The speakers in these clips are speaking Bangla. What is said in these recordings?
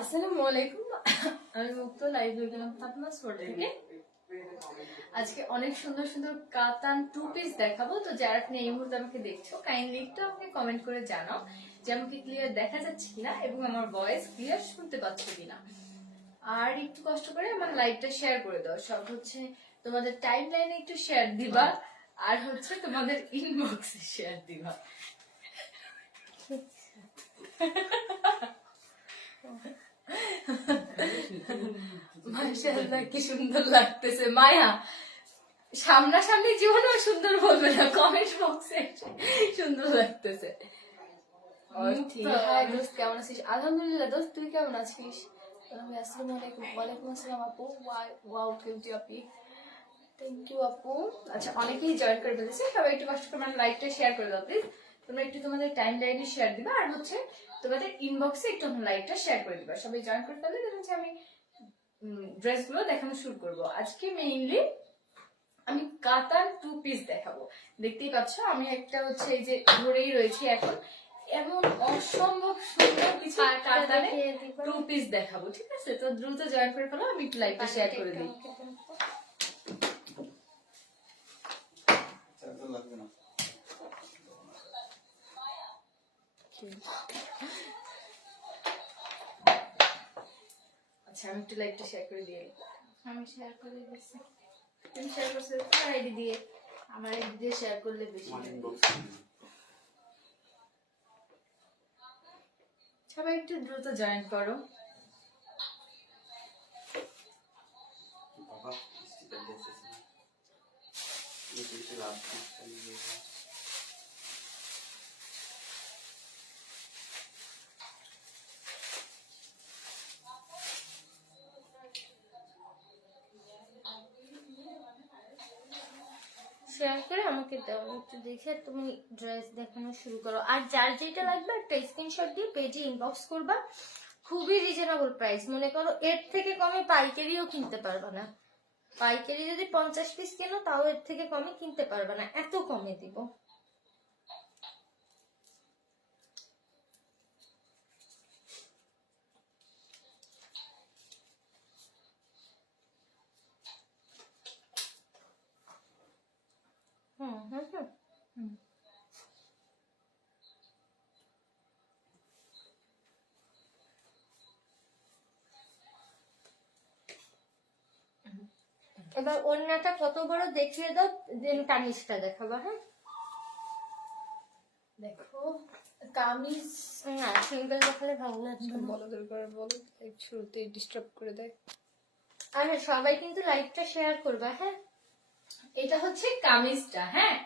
আসসালামু আলাইকুম, আমি মুক্ত লাইভ হয়ে গেলাম ফাতেমা স্টোর থেকে। আজকে অনেক সুন্দর সুন্দর কাতান টু পিস দেখাবো। তো যারা আপনি এই মুহূর্তে আমাকে দেখছো, কাইন্ডলি একটু আমাকে কমেন্ট করে জানাও যে আমাকে ক্লিয়ার দেখা যাচ্ছে কিনা এবং আমার ভয়েস ক্লিয়ার শুনতে পাচ্ছ কিনা। আর একটু কষ্ট করে আমার লাইভটা শেয়ার করে দাও। সব হচ্ছে তোমাদের টাইম লাইনে একটু শেয়ার দিবা, আর হচ্ছে তোমাদের ইনবক্সে শেয়ার দিবা। মাশাআল্লাহ, কি সুন্দর লাগতেছে। মায়া সামনাসামনি জীবনেও সুন্দর বলবে না, কমেন্ট বক্সে সুন্দর লাগতেছে। হাই দোস্ত, কেমন আছিস? আলহামদুলিল্লাহ দোস্ত, তুই কেমন আছিস? আসসালামু আলাইকুম। ওয়ালাইকুম আসসালাম আপু। Wow cute Api, thank you আপু। আচ্ছা, অনেকেই জয়েন করে ফেলেছে, সবাই একটু কষ্ট করে আমার লাইভটা শেয়ার করে দাও প্লিজ। তোমরা একটু তোমাদের টাইম লাইনে শেয়ার দিবা, আর হচ্ছে তোমাদের ইনবক্সে একটু আমার লাইভটা শেয়ার করে দিবা। সবাই জয়েন করে ফেললে দেখুন আমি ড্রেসগুলো দেখানো শুরু করবো। আজকে মেইনলি আমি কাতান টু পিস দেখাবো। দেখতেই পাচ্ছ আমি একটা হচ্ছে এই যে ধরেই রয়েছি এখন, এমন অসম্ভব সুন্দর কিছু কাতানে টু পিস দেখাবো। ঠিক আছে, তো দ্রুত জয়েন করে ফেলো, আমি লাইভটা শেয়ার করে দিই। আচ্ছা, আমি একটু লাইভটা শেয়ার করে দিয়ে। আমি শেয়ার করে দিচ্ছি। তুমি শেয়ার করছো তোমার আইডি দিয়ে? আমার আইডি দিয়ে শেয়ার করলে বেশি। সবাই একটু দ্রুত জয়েন করো। শেয়ার করে আমাকে দাও, একটু দেখে তুমি ড্রেস দেখানো শুরু করো। আর যার যেটা লাগবে একটা স্ক্রিনশট দিয়ে পেজে ইনবক্স করবা। খুবই রিজনেবল প্রাইস, মনে করো এর থেকে কমে পাইকারিও কিনতে পারবে না। পাইকারি যদি 50 পিস কেনো তাও এর থেকে কমে কিনতে পারবে না, এত কমে দিব। এবার ওড়নাটা কত বড় দেখিয়ে দাও, দেন কামিজটা দেখাবো। হ্যাঁ দেখো, কামিজ না সিঙ্গেল দেখালে ভালো লাগবে না। বলো দরকার, বলো শুরুতেই ডিস্টার্ব করে দেয়। আর সবাই কিন্তু লাইভটা শেয়ার করবা। হ্যাঁ, এটা হচ্ছে কামিজটা। হ্যাঁ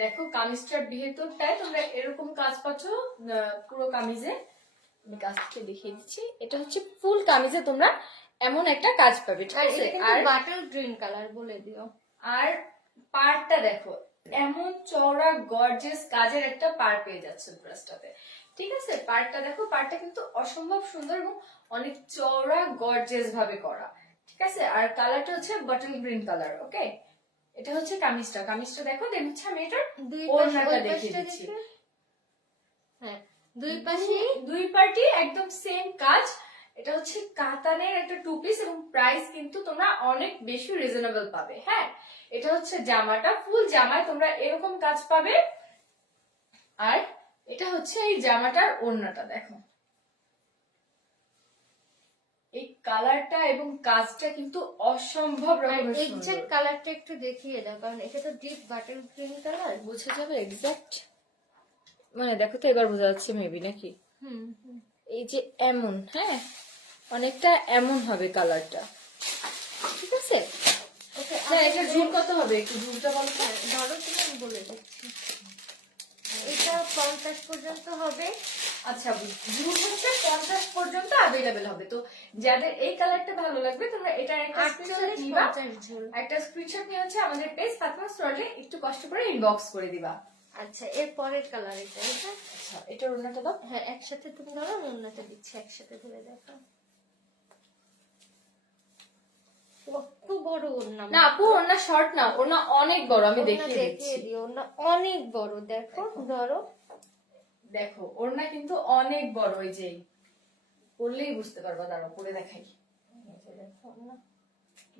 দেখো, কামিজটার ভেতরটায় তোমরা এরকম কাজ পাচ্ছ পুরো কামিজে। আমি কাজ থেকে দেখিয়ে দিচ্ছি। এটা হচ্ছে ফুল কামিজে তোমরা এমন একটা কাজ পাবে। ঠিক আছে, আর বাটল গ্রিন কালার বলে দিও। আর পাড়টা দেখো, এমন চওড়া গর্জিয়াস কাজের একটা পাড় পেয়ে যাচ্ছে ড্রেসটাতে। ঠিক আছে, পাড়টা দেখো, পাড়টা কিন্তু অসম্ভব সুন্দর এবং অনেক চওড়া গর্জিয়াস ভাবে করা। ঠিক আছে, আর কালারটা হচ্ছে বটল গ্রিন কালার। ওকে, এটা হচ্ছে কামিজটা। কামিজটা দেখো, দেন হচ্ছে আমি এটার ওড়নাটা দেখিয়ে দিচ্ছি। হ্যাঁ, দুই পার্টি একদম সেম কাজ। এটা হচ্ছে কাতানের একটা টু পিস এবং প্রাইস কিন্তু তোমরা অনেক বেশি রিজনেবল পাবে। হ্যাঁ, এটা হচ্ছে জামাটা, ফুল জামায় তোমরা এরকম কাজ পাবে। আর এটা হচ্ছে এই জামাটার ওড়নাটা দেখো, এই কালারটা এবং কাজটা কিন্তু অসম্ভব রকমের সুন্দর। এক্সাক্ট কালারটা একটু দেখিয়ে দাও, কারণ এটা তো ডিপ বাটল গ্রিন কালার, বোঝা যাবে এক্সাক্ট? মানে দেখো তো, এবার বোঝা যাচ্ছে মেবি নাকি? এই যে এমন, হ্যাঁ অনেকটা এমন হবে কালারটা। ঠিক আছে, এটা জুম কত হবে একটু জুমটা বলো। ধরো তুমি, আমি বলে দিচ্ছি। এটা 50 পর্যন্ত হবে। আচ্ছা, জুম হচ্ছে 50 পর্যন্ত अवेलेबल হবে। তো যাদের এই কালারটা ভালো লাগবে তোমরা এটা একটা স্ক্রিনশট নিবা, একটা স্ক্রিনশট নিয়ে হচ্ছে আমাদের পেজ ফাতেমা স্টোরে একটু কষ্ট করে ইনবক্স করে দিবা। আচ্ছা এর পরের কালার এটা, হ্যাঁ আচ্ছা এটার ওড়নাটা দাও। হ্যাঁ একসাথে তুমি ধরো, আমি অন্যটা দিচ্ছি, একসাথে ধরে দেখো কত বড় ওড়না। না আপু ওড়না শর্ট না, ওড়না অনেক বড়, আমি দেখিয়ে দিচ্ছি। দেখিয়ে দিও, ওড়না অনেক বড়, দেখো ধরো। দেখো ওড়না কিন্তু অনেক বড়, ওই যে পরলেই বুঝতে পারবা, দাঁড়াও পরে দেখাই।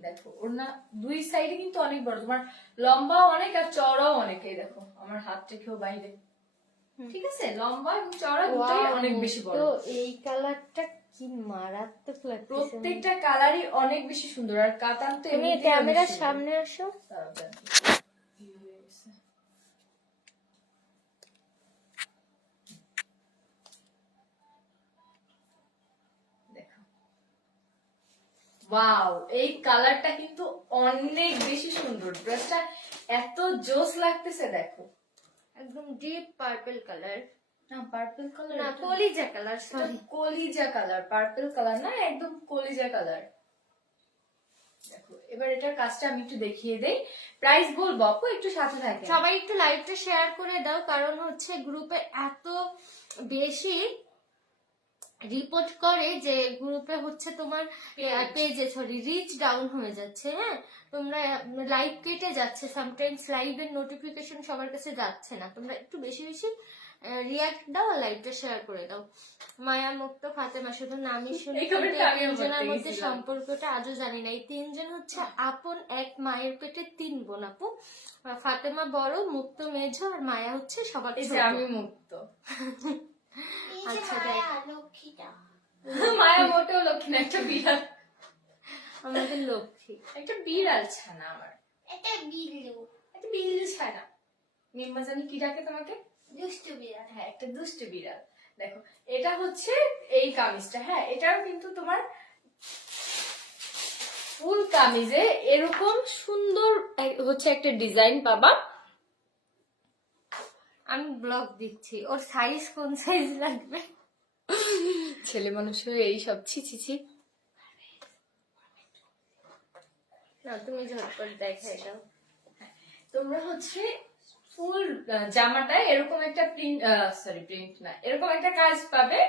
দেখো ওড়না দুই সাইডে কিন্তু অনেক বড়, তোমার লম্বাও অনেক আর চওড়াও অনেক। এই দেখো আমার হাত রেখেও বাইরে, ঠিক আছে, লম্বা এবং চওড়া দুটোই অনেক বেশি বড়। তো এই কালারটা কি মারাত্মক লাগছে, প্রত্যেকটা কালারই অনেক বেশি সুন্দর। আর কাতান তো তুমি এমনিতেই ক্যামেরার অনেক সুন্দর। সামনে আসো। দাঁড়াও, দাঁড়াও। এই হয়ে গেছে। দেখো ওয়াও, এই কালারটা কিন্তু অনেক বেশি সুন্দর, ড্রেসটা এত জোস লাগতেছে। দেখো একদম ডিপ পার্পল কালার, না পার্পল কালার না কলিজা কালার, সরি কলিজা কালার, পার্পল কালার না, একদম কলিজা কালার। দেখো এবার এটার কাজটা আমি একটু দেখিয়ে দেই, প্রাইস বলবো আপু, একটু সাথে থাকে। সবাই একটু লাইভটা শেয়ার করে দাও, কারণ হচ্ছে গ্রুপে এত বেশি রিপোর্ট করে যে গ্রুপে হচ্ছে তোমার পেজে সরি রিচ ডাউন হয়ে যাচ্ছে। হ্যাঁ তোমরা লাইভ কেটে যাচ্ছে, সামটাইমস লাইভের নোটিফিকেশন সবার কাছে যাচ্ছে না। তোমরা একটু বেশি বেশি রিয়াক্ট দাও আর লাইভটা শেয়ার করে দাও। মায়া, মুক্ত, ফাতেমা, শুধু নামই শুনি, তিনজনের মধ্যে সম্পর্কটা আজও জানি না। এই তিনজন হচ্ছে আপন এক মায়ের পেটে 3 বোন আপু। ফাতেমা বড়, মুক্ত মেঝো, আর মায়া হচ্ছে সবার ছোট। আমি মুক্ত। আচ্ছা লক্ষ্মীটা মায়া মোটেও লক্ষ্মী না, একটা বিড়াল, আমাদের লক্ষ্মী। একটা বিড়াল ছানা আমার, এটা বিল্লু, একটা বিড়াল ছানা। মিম্মা জানি কি ডাকে তোমাকে? দুষ্টু বিড়াল। হ্যাঁ একটা দুষ্ট বিড়াল। দেখো এটা হচ্ছে এই কামিজটা, হ্যাঁ এটাও কিন্তু তোমার ফুল কামিজে এরকম সুন্দর হচ্ছে একটা ডিজাইন পাবা। আমি ব্লগ দিচ্ছি, ওর সাইজ কোন সাইজ লাগবে? ছেলে মানুষ হয়ে এই সব ছি ছি ছি। না তুমি ঝটপট দেখাই দাও। তোমরা হচ্ছে ফুল জামাটায় এরকম একটা প্রিন্ট, প্রিন্ট না, এরকম একটা কাজ পাবে।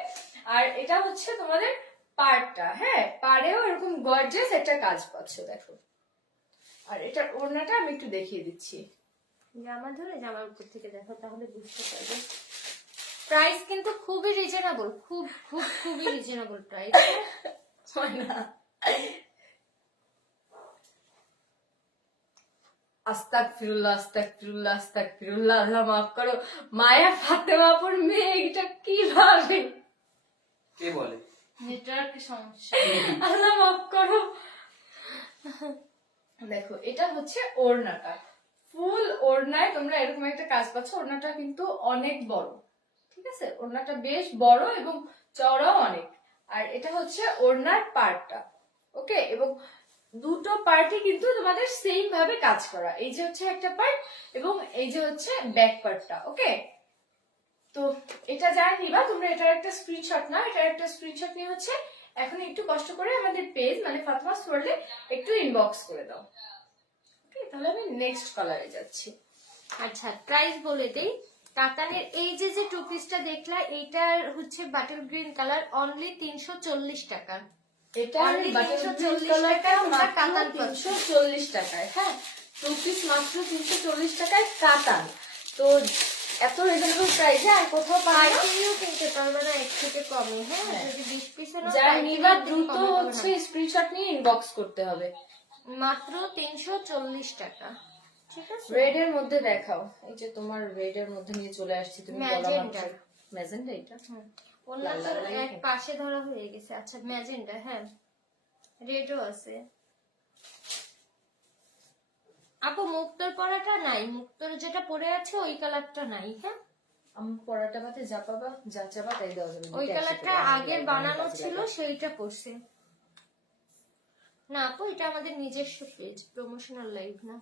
আর এটা হচ্ছে তোমাদের পাড়টা, হ্যাঁ পাড়েও এরকম গর্জিয়াস একটা কাজ পাচ্ছ। দেখো আর এটার ওড়নাটা আমি একটু দেখিয়ে দিচ্ছি। জামা ধরে জামার উপর থেকে দেখো, তাহলে বুঝতে পারবে। প্রাইস কিন্তু খুবই রিজনেবল, খুবই রিজনেবল প্রাইস। আস্তাগফিরুল্লাহ, আস্তাগফিরুল্লাহ, আস্তাগফিরুল্লাহ, আল্লাহ মাফ করো। মায়া ফাতেমাপুর মেয়ে এটা কিভাবে কে বলে? নেটওয়ার্ক সমস্যা, আল্লাহ মাফ করো। দেখো এটা হচ্ছে ওড়নাটা, ফুল ওড়নায় তোমরা এরকম একটা কাজ পাচ্ছ। ওড়নাটা কিন্তু অনেক বড়, ঠিক আছে, ওড়নাটা বেশ বড় এবং চওড়াও অনেক। আর এটা হচ্ছে ওড়নার পার্টটা, ওকে, এবং দুটো পার্টই কিন্তু তোমাদের সেম ভাবে কাজ করা। এই যে হচ্ছে একটা পার্ট এবং এই যে হচ্ছে ব্যাক পার্টটা, ওকে। তো এটা যারা নিবা তোমরা এটার একটা স্ক্রিনশট নাও, এটার একটা স্ক্রিনশট নিয়ে হচ্ছে এখন একটু কষ্ট করে আমাদের পেজ মানে ফাতেমাস ওয়ার্ল্ডে একটু ইনবক্স করে দাও, ওকে। তাহলে আমি নেক্সট কালারে যাচ্ছি। আচ্ছা প্রাইস বলে দেই। কাতানের এই যে যে টু পিসটা দেখলা, এইটার হচ্ছে বাটল গ্রিন কালার, অনলি 340 টাকা। এটা Only বাটন 340 কালারটা টাকায় তোমরা মাত্র কাতান 340 টাকায়, হ্যাঁ টু পিস মাত্র 340 টাকায় কাতান। তো এত রিজনেবল প্রাইসে আর কোথাও পাবে না। পাইকারিও কিনতে পারবে না এর থেকে কমে। হ্যাঁ যদি 20 পিসের যারা নিবা দ্রুত হচ্ছে স্ক্রিনশট নিয়ে ইনবক্স করতে হবে। মাত্র 340 টাকা, ঠিক আছে। রেড এর মধ্যে দেখাও, এই যে তোমার রেড এর মধ্যে নিয়ে চলে আসছি, তুমি বলা ম্যাজেন্ডা। মাত্র ম্যাজেন্ডা এটা ওনার তো এক পাশে ধরা হয়ে গেছে। আচ্ছা ম্যাজেন্ডা, হ্যাঁ রেডও আছে। আপু মুক্তোর পরাটা নাই, মুক্তোর যেটা পরে আছে ওই কালারটা নাই। হ্যাঁ আমি পরাটা বাতে যা পাবা যা চাবা তাই দেওয়া যাবে। ওই দুটো কালারটা একসাথে আগের বানানো বানানো কাজে ছিল, লাগে। সেইটা পরছে না আপু। এটা আমাদের নিজস্ব পেজ, প্রমোশনাল লাইভ না।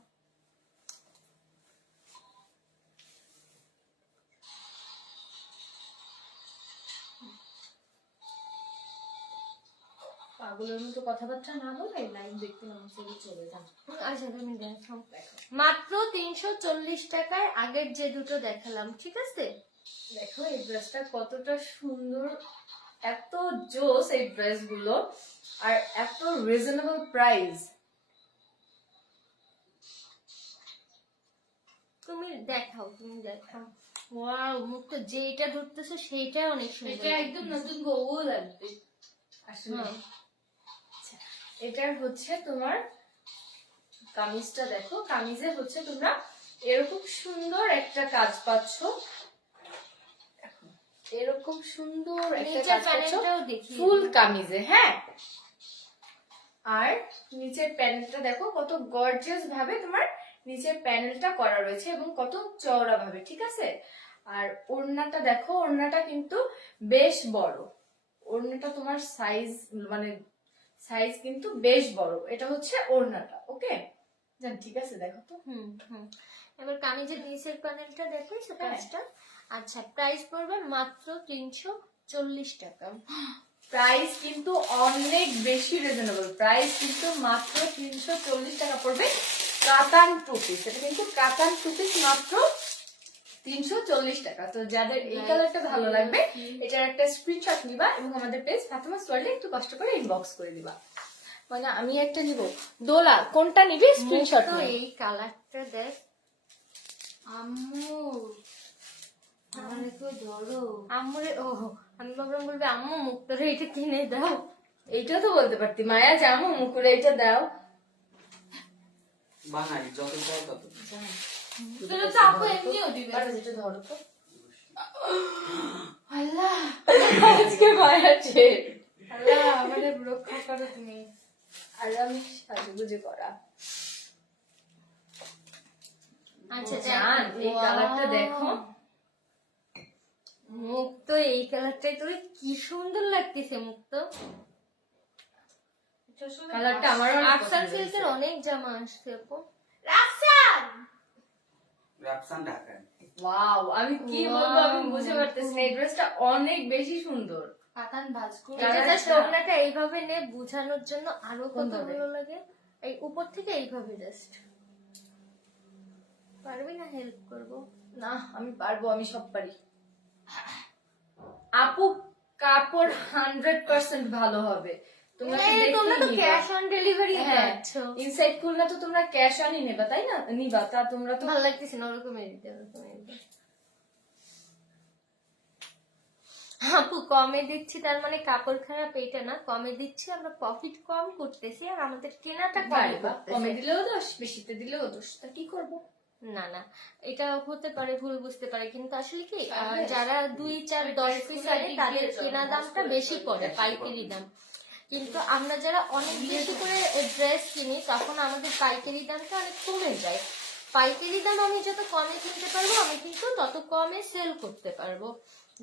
পাগলের মতো কথাবার্তা না বলে লাইভ দেখতে নাম চলে যান। আচ্ছা তুমি দেখো, মাত্র 340 টাকায় আগের যে দুটো দেখালাম, ঠিক আছে? দেখো এই ড্রেসটা কতটা সুন্দর, এত জোস এই ড্রেস গুলো, আর এত রিজনেবল প্রাইস। তুমি দেখাও, তুমি দেখাও। ওয়াও, মুখ তো যেটা ধরতেছো সেইটাই অনেক সুন্দর। এটা একদম নতুন বউ লাগবে আসলে। হ্যাঁ। আচ্ছা, এটার হচ্ছে তোমার কামিজটা দেখো, কামিজে হচ্ছে তোমরা এরকম সুন্দর একটা কাজ পাচ্ছ, দেখো, এরকম সুন্দর একটা নিচের কাজ পাচ্ছ প্যানেলটাও দেখি। ফুল কামিজে, হ্যাঁ। আর নিচের প্যানেলটা দেখো কত গর্জিয়াস ভাবে তোমার নিচের প্যানেলটা করা রয়েছে এবং কত চওড়া ভাবে, ঠিক আছে। আর ওড়নাটা দেখো, ওড়নাটা কিন্তু বেশ বড়, ওড়নাটা তোমার সাইজ মানে সাইজ কিন্তু বেশ বড়। এটা হচ্ছে ওড়নাটা, ওকে জান, ঠিক আছে। দেখো তো, হুম হুম। এবার কামিজের নিচের প্যানেলটা দেখাইছো হ্যাঁ। কাজটা। আচ্ছা, প্রাইস পড়বে মাত্র 340 টাকা। প্রাইস কিন্তু অনেক বেশি রিজনেবল, প্রাইস কিন্তু মাত্র 340 টাকা পড়বে। কাতান টু পিস, এটা কিন্তু কাতান টু পিস, মাত্র 340 টাকা। তো যাদের এই কালারটা ভালো লাগবে, এটার একটা স্ক্রিনশট নিবা এবং আমাদের পেজ ফাতেমা ওয়ার্ল্ডে একটু কষ্ট করে ইনবক্স করে দিবা। মানে আমি একটা নিব, দোলা কোনটা নিবি স্ক্রিনশট তো নে। এই কালারটা দেখ আম্মু, আমারে তো ধরো আম্মুরে। ও, আমি ভাবলাম বলবে আম্মু মুখ তোরে এটা কিনে দাও। এইটা তো বলতে পারতি, মায়া জামু মুকুরে এটা দাও। বাঙালি যত চাই তত। তাহলে তো আপু এমনিও দিবে। আর যেটা ধরো তো, আল্লাহ আজকে মায়াছে, আল্লাহ আমারে রক্ষা করো তুমি। আর আমি সাজুগুজু করা। আচ্ছা জান, এই কালারটা দেখো, মুখ তো এই কালারটাই তোর কি সুন্দর লাগতেছে। মুখ তো কালারটা আমার আফসান সিল্কের অনেক জামা আসছে আপু। রাফসান ঢাকায়। ওয়াও, আমি কি বলবো আমি বুঝে পারতেছি না, এই ড্রেসটা অনেক বেশি সুন্দর। কাতান ভাজকো এটা জাস্ট ওড়নাটা এইভাবে নে বুঝানোর জন্য আরো কত ভালো লাগে। এই উপর থেকে এইভাবে জাস্ট পারবি না? হেল্প করবো। না আমি পারবো, আমি সব পারি। আপু কাপড় 100% ভালো হবে, তোমরা তো দেখেই তোমরা তো নিবা। ক্যাশ অন ডেলিভারি হ্যাঁ, পাচ্ছ। ইনসাইড খুলনা তো তোমরা ক্যাশ অনই নেবা, তাই না? নিবা, তা তোমরা তো ভালো লাগতেছে না, ওরকম দিতে আপু কমে দিচ্ছি তার মানে কাপড় খারাপ এটা না, কমে দিচ্ছি আমরা প্রফিট কম করতেছি আর আমাদের কেনাটা কম কমে করতেছি। দিলেও দোষ, বেশিতে দিলেও দোষ, তা কি করবো? না না, এটা হতে পারে, ভুল বুঝতে পারে, কিন্তু আসলে কি যারা 2, 4, 10 পিস আনে তাদের কেনা দামটা বেশি পড়ে, পাইকারি দাম। কিন্তু আমরা যারা অনেক বেশি করে ড্রেস কিনি তখন আমাদের পাইকারি দামটা অনেক কমে যায়। পাইকারি দাম আমি যত কমে কিনতে পারবো আমি কিন্তু তত কমে সেল করতে পারবো।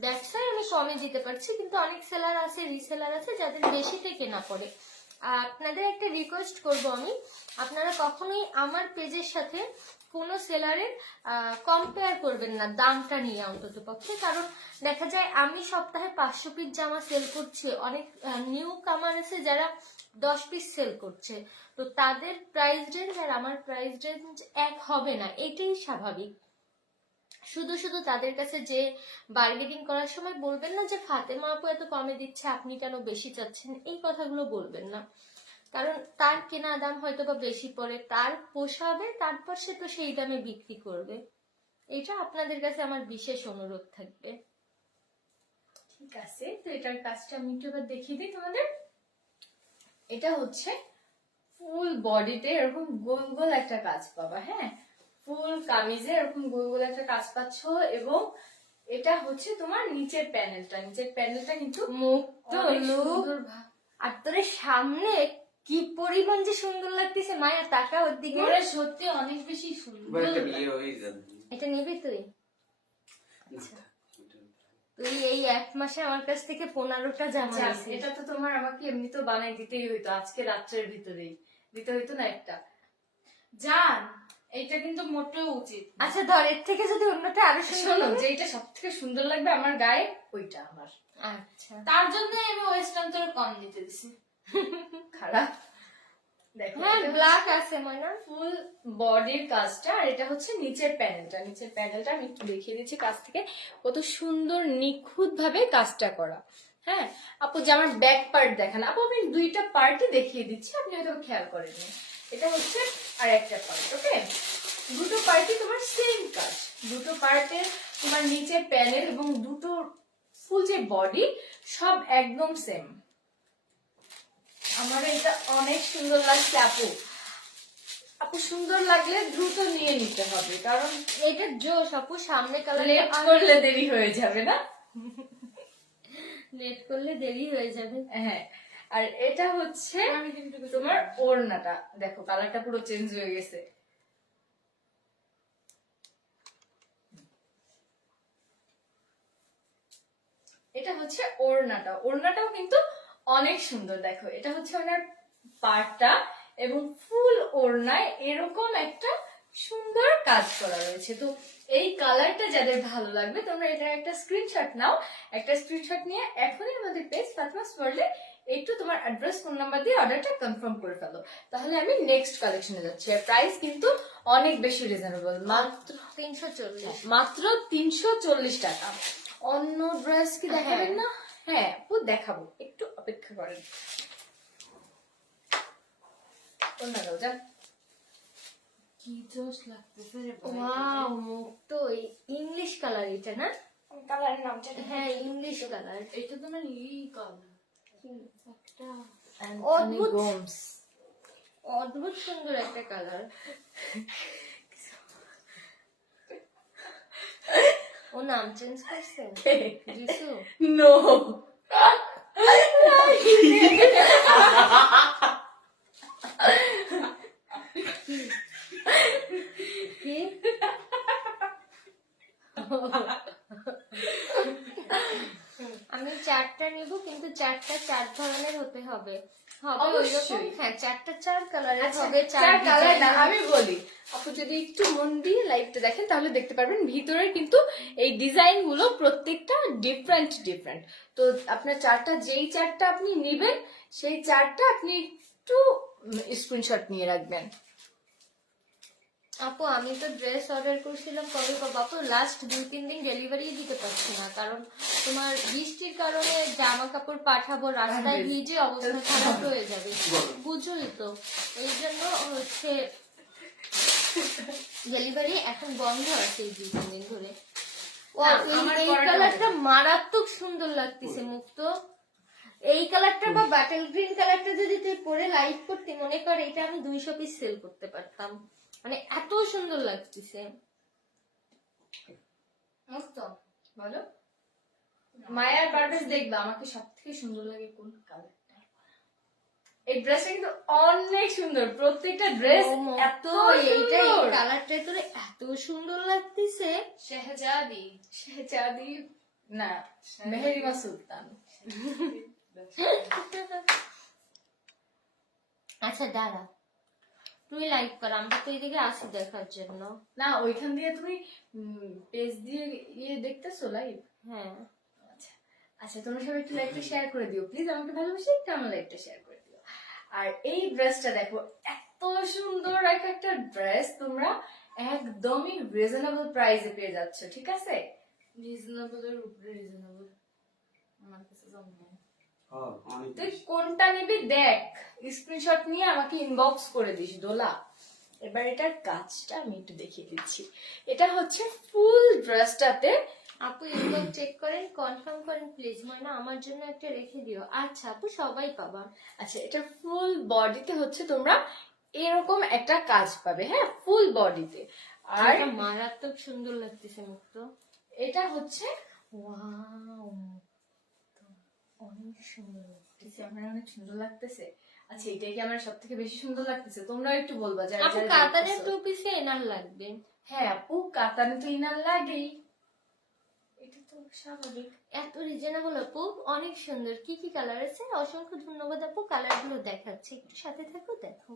দ্যাটস ওয়াই আমি কমে দিতে পারছি। কিন্তু অনেক সেলার আছে, রিসেলার আছে যাদের বেশিতে কেনা পড়ে। আপনাদের একটা রিকোয়েস্ট করব আমি, আপনারা কখনোই আমার পেজের সাথে কোনো সেলারের কম্পেয়ার করবেন না দামটা নিয়ে অন্তত পক্ষে। কারণ দেখা যায় আমি সপ্তাহে 500 পিস জামা সেল করছি, অনেক নিউ কামার আছে যারা 10 পিস সেল করছে, তো তাদের প্রাইস রেঞ্জ আর আমার প্রাইস রেঞ্জ এক হবে না, এটাই স্বাভাবিক। শুধু শুধু তাদের কাছে যে বার্গেনিং করার সময় বলবেন না যে ফাতেমা আপু এত কমে দিচ্ছে আপনি কেন বেশি চাচ্ছেন, এই কথাগুলো বলবেন না। কারণ তার কেনা দাম হয়তো বা বেশি পড়ে, তার পোষাবে, তারপর সে তো সেই দামে বিক্রি করবে। এটা আপনাদের কাছে আমার বিশেষ অনুরোধ থাকবে। ঠিক আছে, তো এটার কাজটা আমি একটু এবার দেখিয়ে দিই তোমাদের। এটা হচ্ছে ফুল বডিতে এরকম গোল গোল একটা কাজ পাবা, হ্যাঁ, ফুল কামিজে এরকম গোল গোল একটা কাজ পাচ্ছ। এবং এটা হচ্ছে তোমার নিচের প্যানেলটা, নিচের প্যানেলটা কিন্তু মুখ তো অনেক লুক সুন্দর আর তোর সামনে কি পরিমাণ যে সুন্দর লাগতেছে, মায়া টাকা ওর দিকে। ওরা সত্যি অনেক বেশি সুন্দর। একটা বিয়ে হয়ে যাবে। এটা নিবি তুই? তুই এই 1 মাসে আমার কাছ থেকে 15টা জামা যাক, নিছিস। এটা তো তোমার আমাকে এমনি তো বানাই দিতেই হইতো, আজকে রাত্রের ভিতরেই দিতে হইতো না একটা। জান এটা কিন্তু মোটেও উচিত না। আচ্ছা ধর, এর থেকে যদি অন্যটা আরো সুন্দর শোনো, লাগে? যেটা সব থেকে সুন্দর লাগবে আমার গায়ে ওইটা আমার। আচ্ছা তার জন্য আমি ওয়েস্টার্ন তোর কম নিতে দিছি। খারাপ। দেখো হ্যাঁ ব্ল্যাক আছে ময়না। ফুল বডির কাজটা, আর এটা হচ্ছে নিচের প্যানেলটা। নিচের প্যানেলটা আমি একটু দেখিয়ে দিচ্ছি কাছ থেকে, কত সুন্দর নিখুঁত ভাবে কাজটা করা। হ্যাঁ আপু, জামার ব্যাক পার্ট দেখান আপু, আমি দুইটা পার্টই দেখিয়ে দিচ্ছি, আপনি হয়তো খেয়াল করেননি। এটা হচ্ছে আর একটা পার্ট, ওকে? দুটো পার্টই তোমার সেম কাজ, দুটো পার্টে তোমার নিচের প্যানেল এবং দুটো ফুল যে বডি সব একদম সেম। আমার এটা অনেক সুন্দর লাগছে আপু। আপু সুন্দর লাগলে দ্রুত নিয়ে নিতে হবে, কারণ এটা জোশ আপু, সামনে কালার লেট করলে দেরি হয়ে যাবে না? লেট করলে দেরি হয়ে যাবে। হ্যাঁ, আর এটা হচ্ছে তোমার ওড়নাটা, দেখো কালারটা পুরো চেঞ্জ হয়ে গেছে। এটা হচ্ছে ওড়নাটা, ওড়নাটাও কিন্তু অনেক সুন্দর। দেখো এটা হচ্ছে ওনার পাড়টা, এবং ফুল ওড়নায় এরকম একটা সুন্দর কাজ করা রয়েছে। তো এই কালারটা যাদের ভালো লাগবে তোমরা এটার একটা স্ক্রিনশট নাও, একটা স্ক্রিনশট নিয়ে এখনই আমাদের পেজ ফাতিমাস ওয়ার্ল্ডে একটু তোমার অ্যাড্রেস, ফোন নাম্বার দিয়ে অর্ডারটা কনফার্ম করে ফেলো, তাহলে আমি নেক্সট কালেকশনে যাচ্ছি। আর প্রাইস কিন্তু অনেক বেশি রিজনেবল, মাত্র 340। মাত্র 340 টাকা। অন্য ড্রেস কি দেখাবেন না? হ্যাঁ আপু দেখাবো, একটু অপেক্ষা করেন। কোনটা দাও যান। কি জোশ লাগতেছে রে ভাই। ওয়াও মুক্ত, ইংলিশ কালার এটা না? কালারের নাম জানি হ্যাঁ ইংলিশ কালার। এটা তো মানে এই কালার একটা অদ্ভুত। গোমস। অদ্ভুত সুন্দর একটা কালার। ও নাম চেঞ্জ করছে জিসু? নো, কি? আমি 4টা নিব, কিন্তু 4টা 4 ধরনের হতে হবে। হবে ওইরকম। অবশ্যই। হ্যাঁ 4টা 4 কালারের আচ্ছা, হবে, 4 চার কালার না, ডিজাইনের। আমি বলি আপু, যদি একটু মন দিয়ে লাইভটা দেখেন তাহলে দেখতে পারবেন ভিতরে কিন্তু এই ডিজাইন গুলো প্রত্যেকটা ডিফারেন্ট ডিফারেন্ট। তো আপনার চারটা, যেই চারটা আপনি নেবেন সেই চারটা আপনি একটু স্ক্রিনশট নিয়ে রাখবেন। আপু আমি তো ড্রেস অর্ডার করছিলাম কবে পাবো আপু? লাস্ট 2-3 দিন ডেলিভারি দিতে পারছি না, কারণ তোমার বৃষ্টির কারণে জামা কাপড় পাঠাবো, রাস্তায় ভিজে অবস্থা খারাপ হয়ে যাবে, বুঝোই তো। এই জন্য হচ্ছে ডেলিভারি এখন বন্ধ আছে এই 2-3 দিন ধরে। ও এই কালারটা মারাত্মক সুন্দর লাগতেছে মুক্ত। এই কালারটা বা বাটেল গ্রিন কালারটা যদি তুই পরে লাইভ করতে, মনে কর এটা আমি 200 পিস সেল করতে পারতাম, মানে এত সুন্দর লাগতেছে। মস্ত বলো, মায়ার পারভেজ দেখবা আমাকে সব থেকে সুন্দর লাগে কোন কালারটা। এই ড্রেসটা কিন্তু অনেক সুন্দর, প্রত্যেকটা ড্রেস এত এইটা এই সুন্দর। কালারটা তোর এত সুন্দর লাগতেছে। শেহজাদি। শেহজাদি না, মেহেরিমা সুলতান। আচ্ছা দাঁড়া, তুই লাইভ কর, আমরা তো এদিকে আসি দেখার জন্য। না ওইখান দিয়ে তুমি পেজ দিয়ে ইয়ে দেখতেছো লাইভ? হ্যাঁ আচ্ছা আচ্ছা, তোমরা সবাই একটু লাইভটা শেয়ার করে দিও প্লিজ, আমাকে ভালোবেসে একটু আমার লাইভটা শেয়ার করে দিও। আর এই ড্রেসটা দেখো, এত সুন্দর একটা ড্রেস, তোমরা একদমই রিজনেবল প্রাইসে পেয়ে যাচ্ছ, ঠিক আছে? রিজনেবলের উপরে রিজনেবল আমার কাছে জন্ম। হ্যাঁ, অনেক তুই বেশি। কোনটা নিবি দেখ, স্ক্রিনশট নিয়ে আমাকে ইনবক্স করে দিস দোলা। এবার এটার কাজটা আমি একটু দেখিয়ে দিচ্ছি। এটা হচ্ছে ফুল ড্রেসটাতে, আপু ইনবক্স চেক করেন, কনফার্ম করেন প্লিজ, ময়না আমার জন্য একটা রেখে দিও। আচ্ছা আপু সবাই পাবা। আচ্ছা এটা ফুল বডিতে হচ্ছে তোমরা এরকম একটা কাজ পাবে, হ্যাঁ ফুল বডিতে। আর এটা মারাত্মক সুন্দর লাগতেছে মুক্ত। এটা হচ্ছে ওয়াও অনেক সুন্দর লাগতেছে। আমার অনেক সুন্দর লাগতেছে। আচ্ছা এটাই কি আমার সব থেকে বেশি সুন্দর লাগতেছে? তোমরা একটু বলবা যারা আপু যারা কাতানের দেখতেছো। টু পিসে এনার লাগবে। হ্যাঁ আপু, কাতানে তো ইনার লাগেই, এটা তো স্বাভাবিক। এত রিজনেবল আপু, অনেক সুন্দর। কি কি কালার আছে? অসংখ্য ধন্যবাদ আপু, কালার গুলো দেখাচ্ছে, একটু সাথে থাকো দেখো।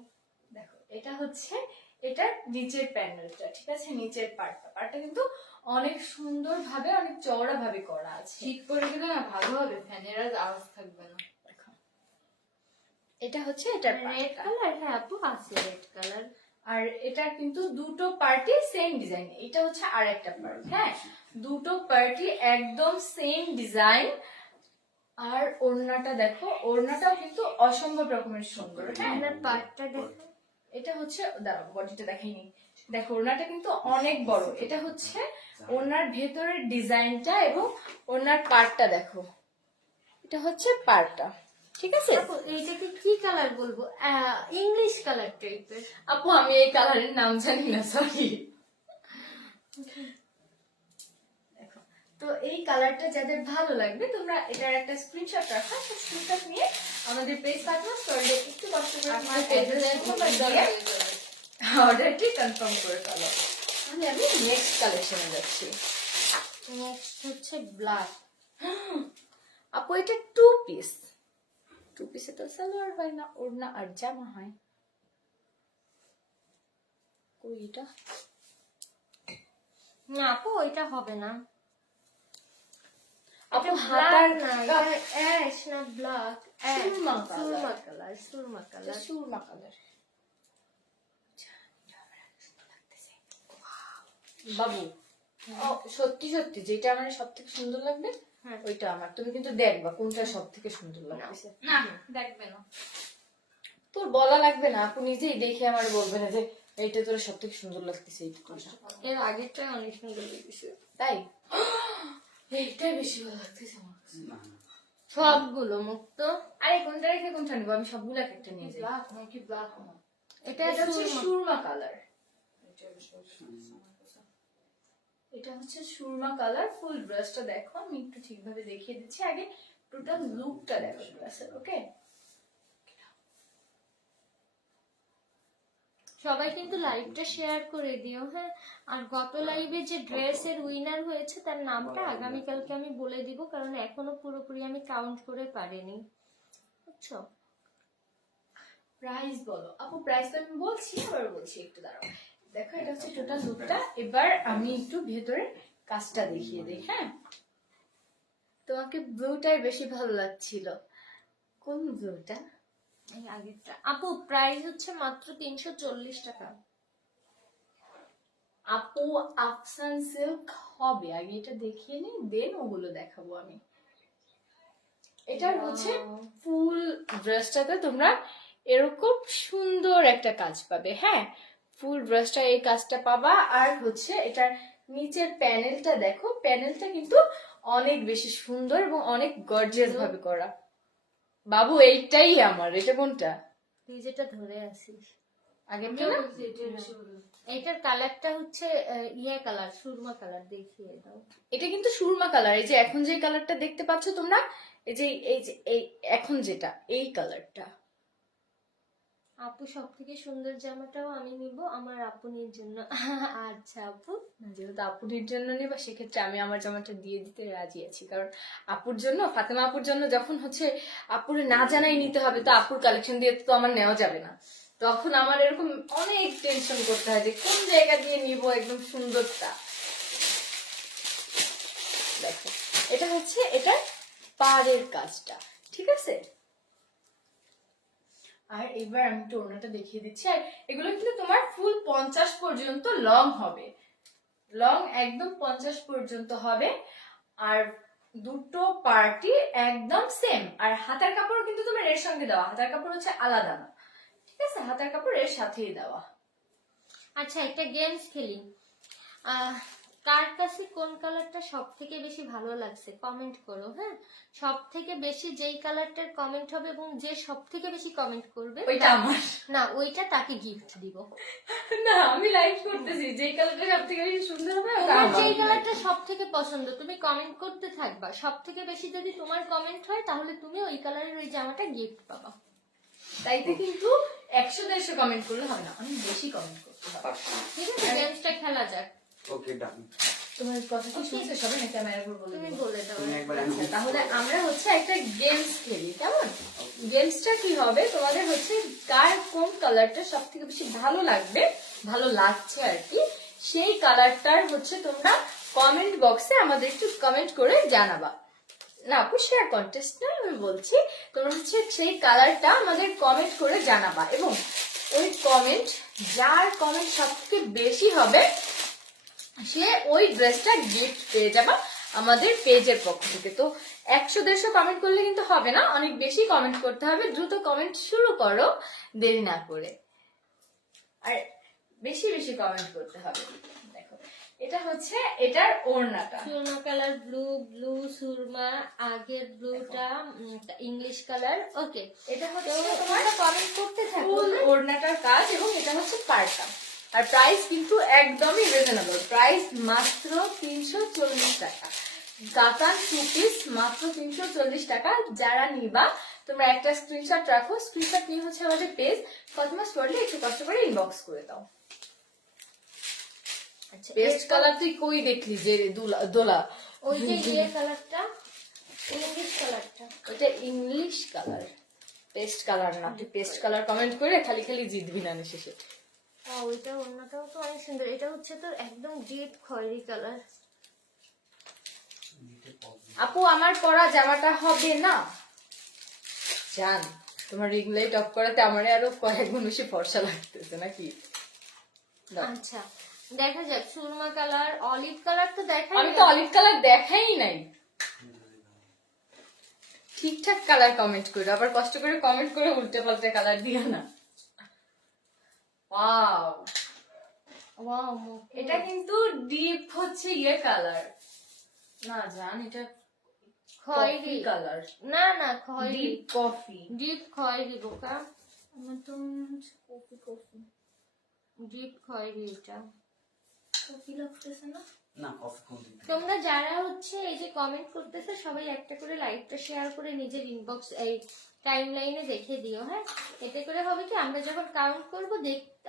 দেখো এটা হচ্ছে এটার নিচের প্যানেলটা, ঠিক আছে? নিচের পার্টটা কিন্তু অনেক সুন্দর ভাবে, অনেক চওড়া ভাবে করা আছে। শীত পড়ে গেলে না ভালো হবে, ফ্যানের আর আওয়াজ থাকবে না। দেখো এটা হচ্ছে এটা রেড কালার, হ্যাঁ আপু আছে রেড কালার। আর এটা কিন্তু দুটো পার্টি সেম ডিজাইন, এটা হচ্ছে আর একটা পার্ট। হ্যাঁ, দুটো পার্টি একদম সেম ডিজাইন। আর ওড়নাটা দেখো, ওড়নাটাও কিন্তু অসম্ভব রকমের সুন্দর। হ্যাঁ, আপনার পার্টটা দেখো, এটা হচ্ছে, দাঁড়াও বডিটা দেখাইনি। দেখো ওড়নাটা কিন্তু অনেক বড়। এটা হচ্ছে ওড়নার ভেতরের ডিজাইনটা এবং ওড়নার পার্টটা দেখো, এটা হচ্ছে পার্টটা। ঠিক আছে আপু এইটাকে কি কালার বলবো? ইংলিশ কালার টাইপের। আপু, আমি এই কালারের নাম জানি না, সরি। দেখো, তো এই কালারটা যাদের ভালো লাগবে তোমরা এটার একটা স্ক্রিনশট রাখো, স্ক্রিনশট নিয়ে আমাদের পেজ পাঠাও, স্টোরে একটু কষ্ট করে আমার অর্ডারটি কনফার্ম করে ফেলো। তাহলে আমি নেক্সট কালেকশনে যাচ্ছি। নেক্সট হচ্ছে ব্ল্যাক। আপু এটা টু পিস, টু পিসে তো সালোয়ার হয় না, ওড়না আর জামা হয়। কই এটা? না আপু ওইটা হবে না। আপু এটা হাতার black না, এটা অ্যাশ না black, Surma colour। Surma colour, Surma colour. Surma colour. বাবু, সত্যি সত্যি যেটা আমার সব থেকে সুন্দর লাগবে হ্যাঁ। ওইটা আমার। তুমি কিন্তু দেখবা কোনটা সব থেকে সুন্দর লাগছে। না দেখবে না। তোর বলা লাগবে না, আপু নিজেই দেখে আমার বলবে না যে এইটা তোর সব থেকে সুন্দর লাগতেছে এইটা কোনটা। এর আগেরটা অনেক সুন্দর লেগেছে। তাই এইটাই বেশি ভালো লাগতেছে আমার কাছে। না, না। সবগুলো মুক্ত। আরে কোনটা রেখে কোনটা নিবো? আমি সবগুলো এক একটা নিয়ে যাই। ব্ল্যাক নাকি ব্ল্যাক না? এটা এটা হচ্ছে সুরমা। সুরমা কালার। এটা বেশি আমার কাছে। এটা হচ্ছে সুরমা কালার। ফুল ব্রাশটা দেখো, আমি একটু ঠিকভাবে দেখিয়ে দিচ্ছি। আগে টোটাল লুকটা দেখো ব্রাশের। ওকে, সবাই কিন্তু লাইভটা শেয়ার করে দিও, হ্যাঁ। আর গত লাইভে যে ড্রেসের উইনার হয়েছে তার নামটা আগামীকালকে আমি বলে দিব, কারণ এখনো পুরোপুরি আমি কাউন্ট করে পারিনি, বুঝছো? প্রাইস বলো আপু। প্রাইস তো আমি বলছি, আবার বলছি, একটু দাঁড়াও। দেখো এটা হচ্ছে টোটাল লুকটা। এবার আমি একটু ভেতরে কাজটা দেখিয়ে দিই। হ্যাঁ, তোমাকে ব্লুটাই বেশি ভালো লাগছিল। কোন ব্লুটা? এই আগেরটা। আপু প্রাইস হচ্ছে মাত্র 340 টাকা। আপু আফসান সিল্ক হবে, আগে এটা দেখিয়ে নিই, দেন ওগুলো দেখাবো আমি। এটার হচ্ছে ফুল ড্রেসটাতে তোমরা এরকম সুন্দর একটা কাজ পাবে। হ্যাঁ, ফুল ড্রেসটা এই কাজটা পাবা। আর হচ্ছে এটার নিচের প্যানেলটা দেখো, প্যানেলটা কিন্তু অনেক বেশি সুন্দর এবং অনেক গর্জিয়াস ভাবে করা। বাবু এইটাই আমার। এটা কোনটা? তুই যেটা ধরে আসিস আগেরটা না? বলছি এটা বেশি ভালো। এইটার কালারটা হচ্ছে ইয়ে কালার, সুরমা কালার, দেখিয়ে দাও। এটা কিন্তু সুরমা কালার। এই যে এখন যে কালারটা দেখতে পাচ্ছ তোমরা, এই এখন যেটা এই কালারটা। আপু সব থেকে সুন্দর জামাটাও আমি নিব আমার আপুনির জন্য। আচ্ছা আপু, যেহেতু আপুর জন্য নিবা, সেক্ষেত্রে আমি আমার জামাটা দিয়ে দিতে রাজি আছি। কারণ আপুর জন্য, ফাতেমা আপুর জন্য যখন হচ্ছে আপুর না জানাই নিতে হবে, তো আপুর কালেকশন দিয়ে তো আমার নেওয়া যাবে না। তখন আমার এরকম অনেক টেনশন করতে হয় যে কোন জায়গা দিয়ে নিব একদম সুন্দরটা। দেখো এটা হচ্ছে এটা পাড়ের কাজটা, ঠিক আছে? আর এবার আমি একটু ওড়নাটা দেখিয়ে দিচ্ছি। আর এগুলো কিন্তু তোমার ফুল 50 পর্যন্ত লং হবে, লং একদম 50 পর্যন্ত হবে। আর দুটো পার্টি একদম সেম। আর হাতার কাপড় কিন্তু তোমার এর সঙ্গে দেওয়া, হাতার কাপড় হচ্ছে আলাদা না, ঠিক আছে? হাতার কাপড় এর সাথেই দেওয়া। আচ্ছা একটা গেমস খেলি। কার কাছে কোন কালারটা সব থেকে বেশি ভালো লাগছে কমেন্ট করো, হ্যাঁ। সব থেকে বেশি যেই কালারটার কমেন্ট হবে এবং যে সব থেকে বেশি কমেন্ট করবে ওইটা আমার না, ওইটা তাকে গিফট দিব। না, আমি লাইক করতেছি। যেই কালারটা সব থেকে বেশি সুন্দর হবে ওটা তোমার আমার। যেই কালারটা সব থেকে পছন্দ তুমি কমেন্ট করতে থাকবা, সব থেকে বেশি যদি তোমার কমেন্ট হয় তাহলে তুমি ওই কালারের ওই জামাটা গিফট পাবা। তাইতে কিন্তু 100-150 কমেন্ট করলে হবে না, অনেক বেশি কমেন্ট করতে হবে। ঠিক আছে, গেমসটা খেলা যাক। ওকে ডান। তোমার কথা কি শুনছে সবাই নাকি আমি একবার বলে তুমি দেবো? বলে দাও। তুমি একবার আচ্ছা, তাহলে আমরা হচ্ছে একটা গেমস খেলি, কেমন? গেমসটা কি হবে, তোমাদের হচ্ছে কার কোন কালারটা সব থেকে বেশি ভালো লাগবে, ভালো লাগছে আর কি, সেই কালারটার হচ্ছে তোমরা কমেন্ট বক্সে আমাদের একটু কমেন্ট করে জানাবা। না আপু শেয়ার কন্টেস্ট না, আমি বলছি তোমরা হচ্ছে সেই কালারটা আমাদের কমেন্ট করে জানাবা, এবং ওই কমেন্ট, যার কমেন্ট সবথেকে বেশি হবে সে ওই ড্রেসটা গিফট পেয়ে যাবা আমাদের পেজের পক্ষ থেকে। তো 100-150 কমেন্ট করলে কিন্তু হবে না, অনেক বেশি কমেন্ট করতে হবে। দ্রুত কমেন্ট শুরু করো, দেরি না করে, আর বেশি বেশি কমেন্ট করতে হবে। দেখো এটা হচ্ছে এটার ওড়নাটা, সুরমা কালার, ব্লু সুরমা, আগের ব্লুটা ইংলিশ কালার। ওকে, এটা হচ্ছে তোমার কমেন্ট করতে থাকো। ফুল ওড়নাটার কাজ, এবং এটা হচ্ছে পাড়টা। আর প্রাইস কিন্তু একদমই রিজনেবল, প্রাইস মাত্র 340 টাকা। কাতান 2 পিস মাত্র 340 টাকা। যারা নিবা তোমরা একটা স্ক্রিনশট রাখো, স্ক্রিনশট নিয়ে হচ্ছে আমাদের পেজ ফাতেমা স্টোরে একটু কষ্ট করে ইনবক্স করে দাও। আচ্ছা, পেস্ট কালার তুই কই দেখলি যে দোলা? ওই যে ইয়ে কালারটা, ইংলিশ কালারটা, ওটা ইংলিশ কালার, পেস্ট কালার না। তুই পেস্ট কালার কমেন্ট করে খালি খালি জিতবি না শেষে। ওইটা অন্যটাও তো অনেক সুন্দর। এটা হচ্ছে তোর একদম ডিপ খয়েরি কালার। আপু আমার পরা জামাটা হবে না জান, তোমার রিং লাইট অফ করাতে আমারে আরো কয়েক গুণ বেশি ফর্সা লাগতেছে নাকি? আচ্ছা দেখা যাক, সুরমা কালার, অলিভ কালার তো দেখাই আমি তো অলিভ কালার দেখাই নাই। ঠিকঠাক কালার কমেন্ট করো, আবার কষ্ট করে কমেন্ট করে উল্টে পাল্টে কালার দিও না। ওয়াও, ওয়াও, এটা কিন্তু ডিপ হচ্ছে ইয়ে কালার না জান, এটা খয়েরি কালার, না না খয়েরি, ডিপ কফি। ডিপ খয়েরি বোকা, আমার তো কফি কফি ডিপ খয়েরি। এটা কফি লাগতেছে না? না কফি কোন দিন তোমরা যারা হচ্ছে এই যে কমেন্ট করতেছে সবাই একটা করে লাইভটা শেয়ার করে নিজের ইনবক্স এই টাইম লাইনে দেখে দিও। হ্যাঁ, এতে করে হবে কি, আমরা যখন কাউন্ট করবো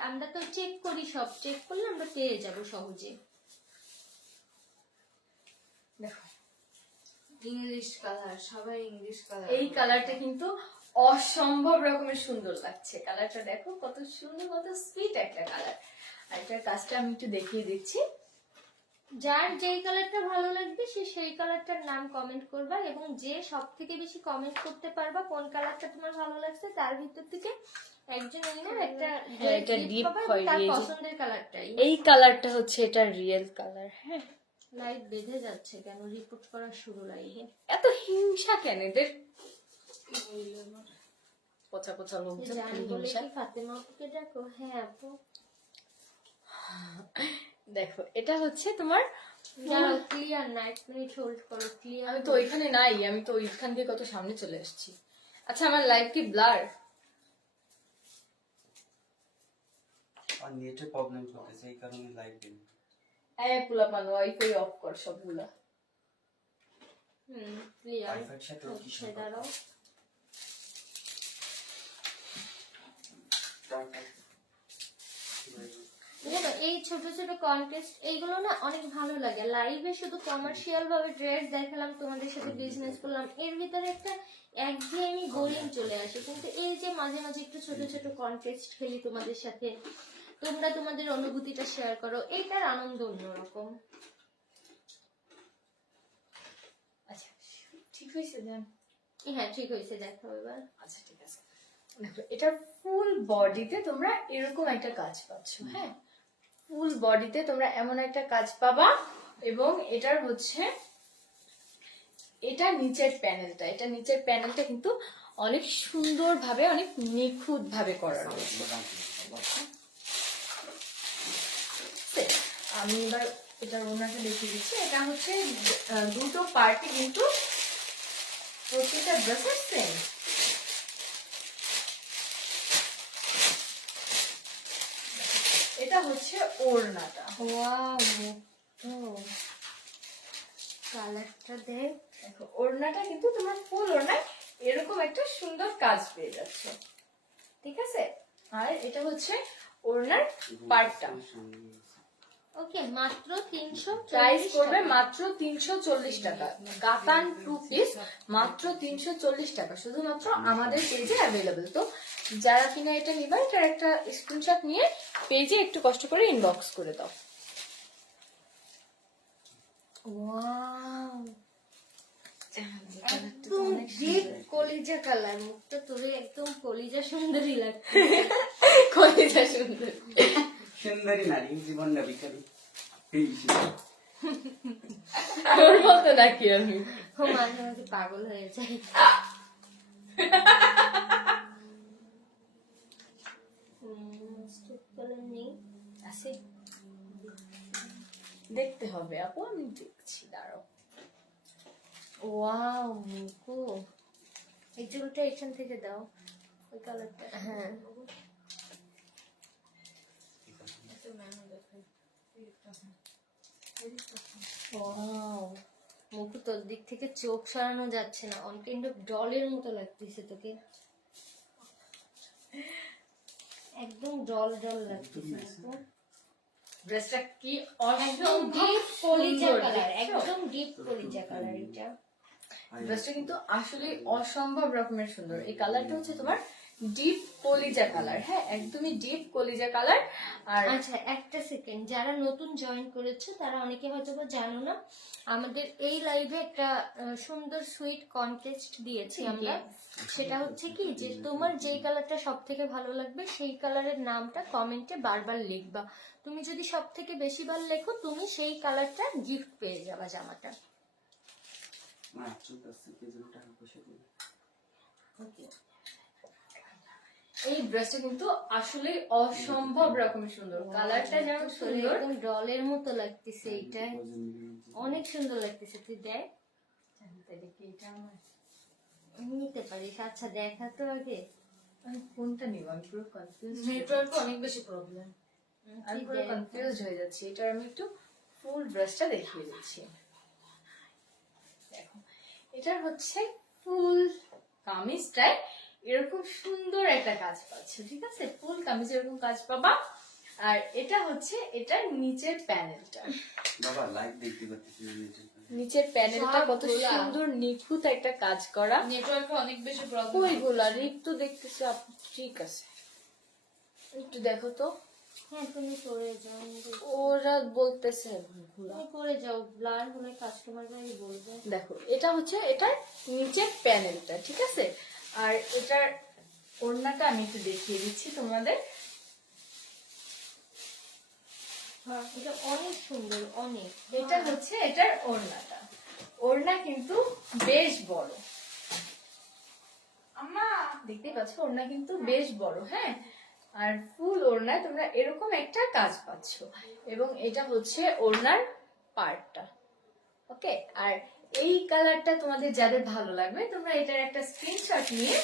আমরা তো চেক করি, সব চেক করলে আমরা পেয়ে যাব সহজে। দেখো ইংলিশ কালার, সবাই ইংলিশ কালার। এই কালারটা কিন্তু অসম্ভব রকমের সুন্দর লাগছে। কালারটা দেখো কত সুন্দর, কত সুইট একটা কালার। আর এটার কাজটা আমি একটু দেখিয়ে দিচ্ছি। যার যেই কালারটা ভালো লাগবে সে সেই কালারটার নাম কমেন্ট করবা, এবং যে সব থেকে বেশি কমেন্ট করতে পারবা কোন কালারটা তোমার ভালো লাগছে তার ভিতর থেকে একজন উইনার একটা হ্যাঁ, এটা gift deep পাবে, খয়েরি, তার এই যে- পছন্দের কালারটাই। এই কালারটা হচ্ছে এটা রিয়েল কালার। হ্যাঁ, লাইট বেঁধে যাচ্ছে কেন? রিপোর্ট করা শুরু লাইভে। এত হিংসা কেন এদের? পচা পচা লোকজন, জানি কি বলে হিংসা। কি ফাতেমা আপুকে ডাকো? হ্যাঁ আপু, দেখো এটা হচ্ছে তোমার, যারা ক্লিয়ার না, 1 মিনিট হোল্ড করো। ক্লিয়ার আমি তো ওইখানে নাই, আমি তো ওইখান দিয়ে কত সামনে চলে এসেছি। আচ্ছা আমার লাইভ কি ব্লার? আর নেটের প্রবলেম চলতেছে এই কারণে লাইভ দিন হ্যাঁ পোলাপান ওয়াইফাই অফ কর সবগুলা। ক্লিয়ার ওয়াইফাই সাথে কি হচ্ছে। দাঁড়াও, জানো এই ছোট ছোট কন্টেস্ট এইগুলো না অনেক ভালো লাগে। লাইভে শুধু কমার্শিয়াল ভাবে ড্রেস দেখালাম, তোমাদের সাথে বিজনেস করলাম, এর ভিতরে একটা একঘেয়েমি বোরিং চলে আসে। কিন্তু এই যে মাঝে মাঝে একটু ছোট ছোট কন্টেস্ট খেলি তোমাদের সাথে, তোমরা তোমাদের অনুভূতিটা শেয়ার করো, এইটার আনন্দ অন্যরকম। আচ্ছা ঠিক হয়েছে জান? হ্যাঁ ঠিক হয়েছে, দেখো এবার। আচ্ছা ঠিক আছে। দেখো এটার ফুল বডিতে তোমরা এরকম একটা কাজ পাচ্ছ। হ্যাঁ, ফুল বডিতে তোমরা এমন একটা কাজ পাবা, এবং এটার হচ্ছে এটা নিচের প্যানেলটা, এটা নিচের প্যানেলটা কিন্তু অনেক সুন্দর ভাবে, অনেক নিখুঁত ভাবে করা রয়েছে। আমি এবার এটার ওনাকে দেখিয়ে দিচ্ছি। এটা হচ্ছে দুটো পার্টি, কিন্তু প্রত্যেকটা ড্রেসের সেম। এটা হচ্ছে ওড়নাটা। ওয়াও, কালারটা দেখ। দেখো ওড়নাটা কিন্তু তোমার ফুল ওড়নায় এরকম একটা সুন্দর কাজ পেয়ে যাচ্ছ, ঠিক আছে? আর এটা হচ্ছে ওড়নার পার্টটা। ওকে, মাত্র 340 প্রাইস করবে টাকা। মাত্র 340 টাকা। কাতান 2 পিস মাত্র 340 টাকা, শুধুমাত্র আমাদের পেজে অ্যাভেলেবল। তো যারা কিনা এটা নিবা, এটার একটা স্ক্রিনশট নিয়ে পেজে একটু কষ্ট করে ইনবক্স করে দাও। ওয়াও, একদম ডিপ কলিজা কালার, মুখটা তোরে একদম কলিজা সুন্দরী লাগছে। কলিজা সুন্দর। সুন্দরী নারী জীবনটা বিকারী। তোর মতো নাকি আমি? ও মাঝে মাঝে পাগল হয়ে যায়। স্ট্রিপ কালার নেই, আছে। দেখতে হবে আপু, আমি দেখছি, দাঁড়াও। ওয়াও মুকু, এই চুলটা এখান থেকে দাও, ওই কালারটা। হ্যাঁ ওয়াও মুকু, তোর দিক থেকে চোখ সরানো যাচ্ছে না, অন কাইন্ড অফ ডলের মতো লাগতেছে তোকে, একদম ডল ডল লাগতেছে মুকু। ড্রেসটা কি একদম ডিপ কলিজা কালার, একদম ডিপ কলিজা কালার এটা। ড্রেসটা কিন্তু আসলে অসম্ভব রকমের সুন্দর। এই কালারটা হচ্ছে তোমার ডিপ কলিজা কালার, হ্যাঁ একদমই ডিপ কলিজা কালার। আর আচ্ছা একটা সেকেন্ড, যারা নতুন জয়েন করেছে তারা অনেকে হয়তো বা জানো না, আমাদের এই লাইভে একটা সুন্দর সুইট কনটেস্ট দিয়েছি আমরা। সেটা হচ্ছে কি যে তোমার যেই কালারটা সব থেকে ভালো লাগবে সেই কালারের নামটা কমেন্টে বারবার লিখবা। তুমি যদি সব থেকে বেশি বার লেখো তুমি সেই কালারটা গিফট পেয়ে যাবা জামাটা। আমার চুল আসছে, পেছনে টাকা পয়সা দিবে। এই ড্রেসটা কিন্তু আসলে অসম্ভব রকমের সুন্দর, কালারটা যেমন সুন্দর। একদম ডলের মতো লাগতেছে, এইটা অনেক সুন্দর লাগতেছে। তুই দেখ, নিতে পারিস। আচ্ছা দেখা তো আগে, আমি কোনটা নিব, আমি পুরো কনফিউজ, নেটওয়ার্ক অনেক বেশি প্রবলেম। আমি পুরো কনফিউজ হয়ে যাচ্ছি। এটা আমি একটু ফুল ড্রেসটা দেখিয়ে দিচ্ছি। দেখো এটা হচ্ছে ফুল কামিজটায় এরকম সুন্দর একটা কাজ পাচ্ছে, ঠিক আছে, ফুল কামিজ এরকম কাজ পাবা। আর এটা হচ্ছে এটার নিচের প্যানেলটা, বাবা লাইভ দেখতে পাচ্ছি নিজের। নিচের প্যানেলটা কত সবগুলা। সুন্দর নিখুঁত একটা কাজ করা। নেটওয়ার্ক অনেক বেশি প্রবলেম। কইগুলা একটু দেখতেছি আপু, ঠিক আছে একটু দেখো তো। হ্যাঁ তুমি করে যাও, ওরা বলতেছে ভুলগুলা। তুমি করে যাও, ব্লার হলে কাস্টমাররাই বলবে। দেখো এটা হচ্ছে এটার নিচের প্যানেলটা, ঠিক আছে। আর এটার ওড়নাটা আমি একটু দেখিয়ে দিচ্ছি তোমাদের। হ্যাঁ এটা অনেক সুন্দর, অনেক। এটা হচ্ছে এটার ওড়নাটা, ওড়না কিন্তু বেশ বড়, আম্মা দেখতেই পাচ্ছ ওড়না কিন্তু বেশ বড়, হ্যাঁ। আর ফুল ওড়নায় তোমরা এরকম একটা কাজ পাচ্ছ, এবং এটা হচ্ছে ওড়নার পার্টটা, ওকে। আর এই কালারটা তোমাদের যাদের ভালো লাগবে তোমরা এটার একটা স্ক্রিনশট নিয়ে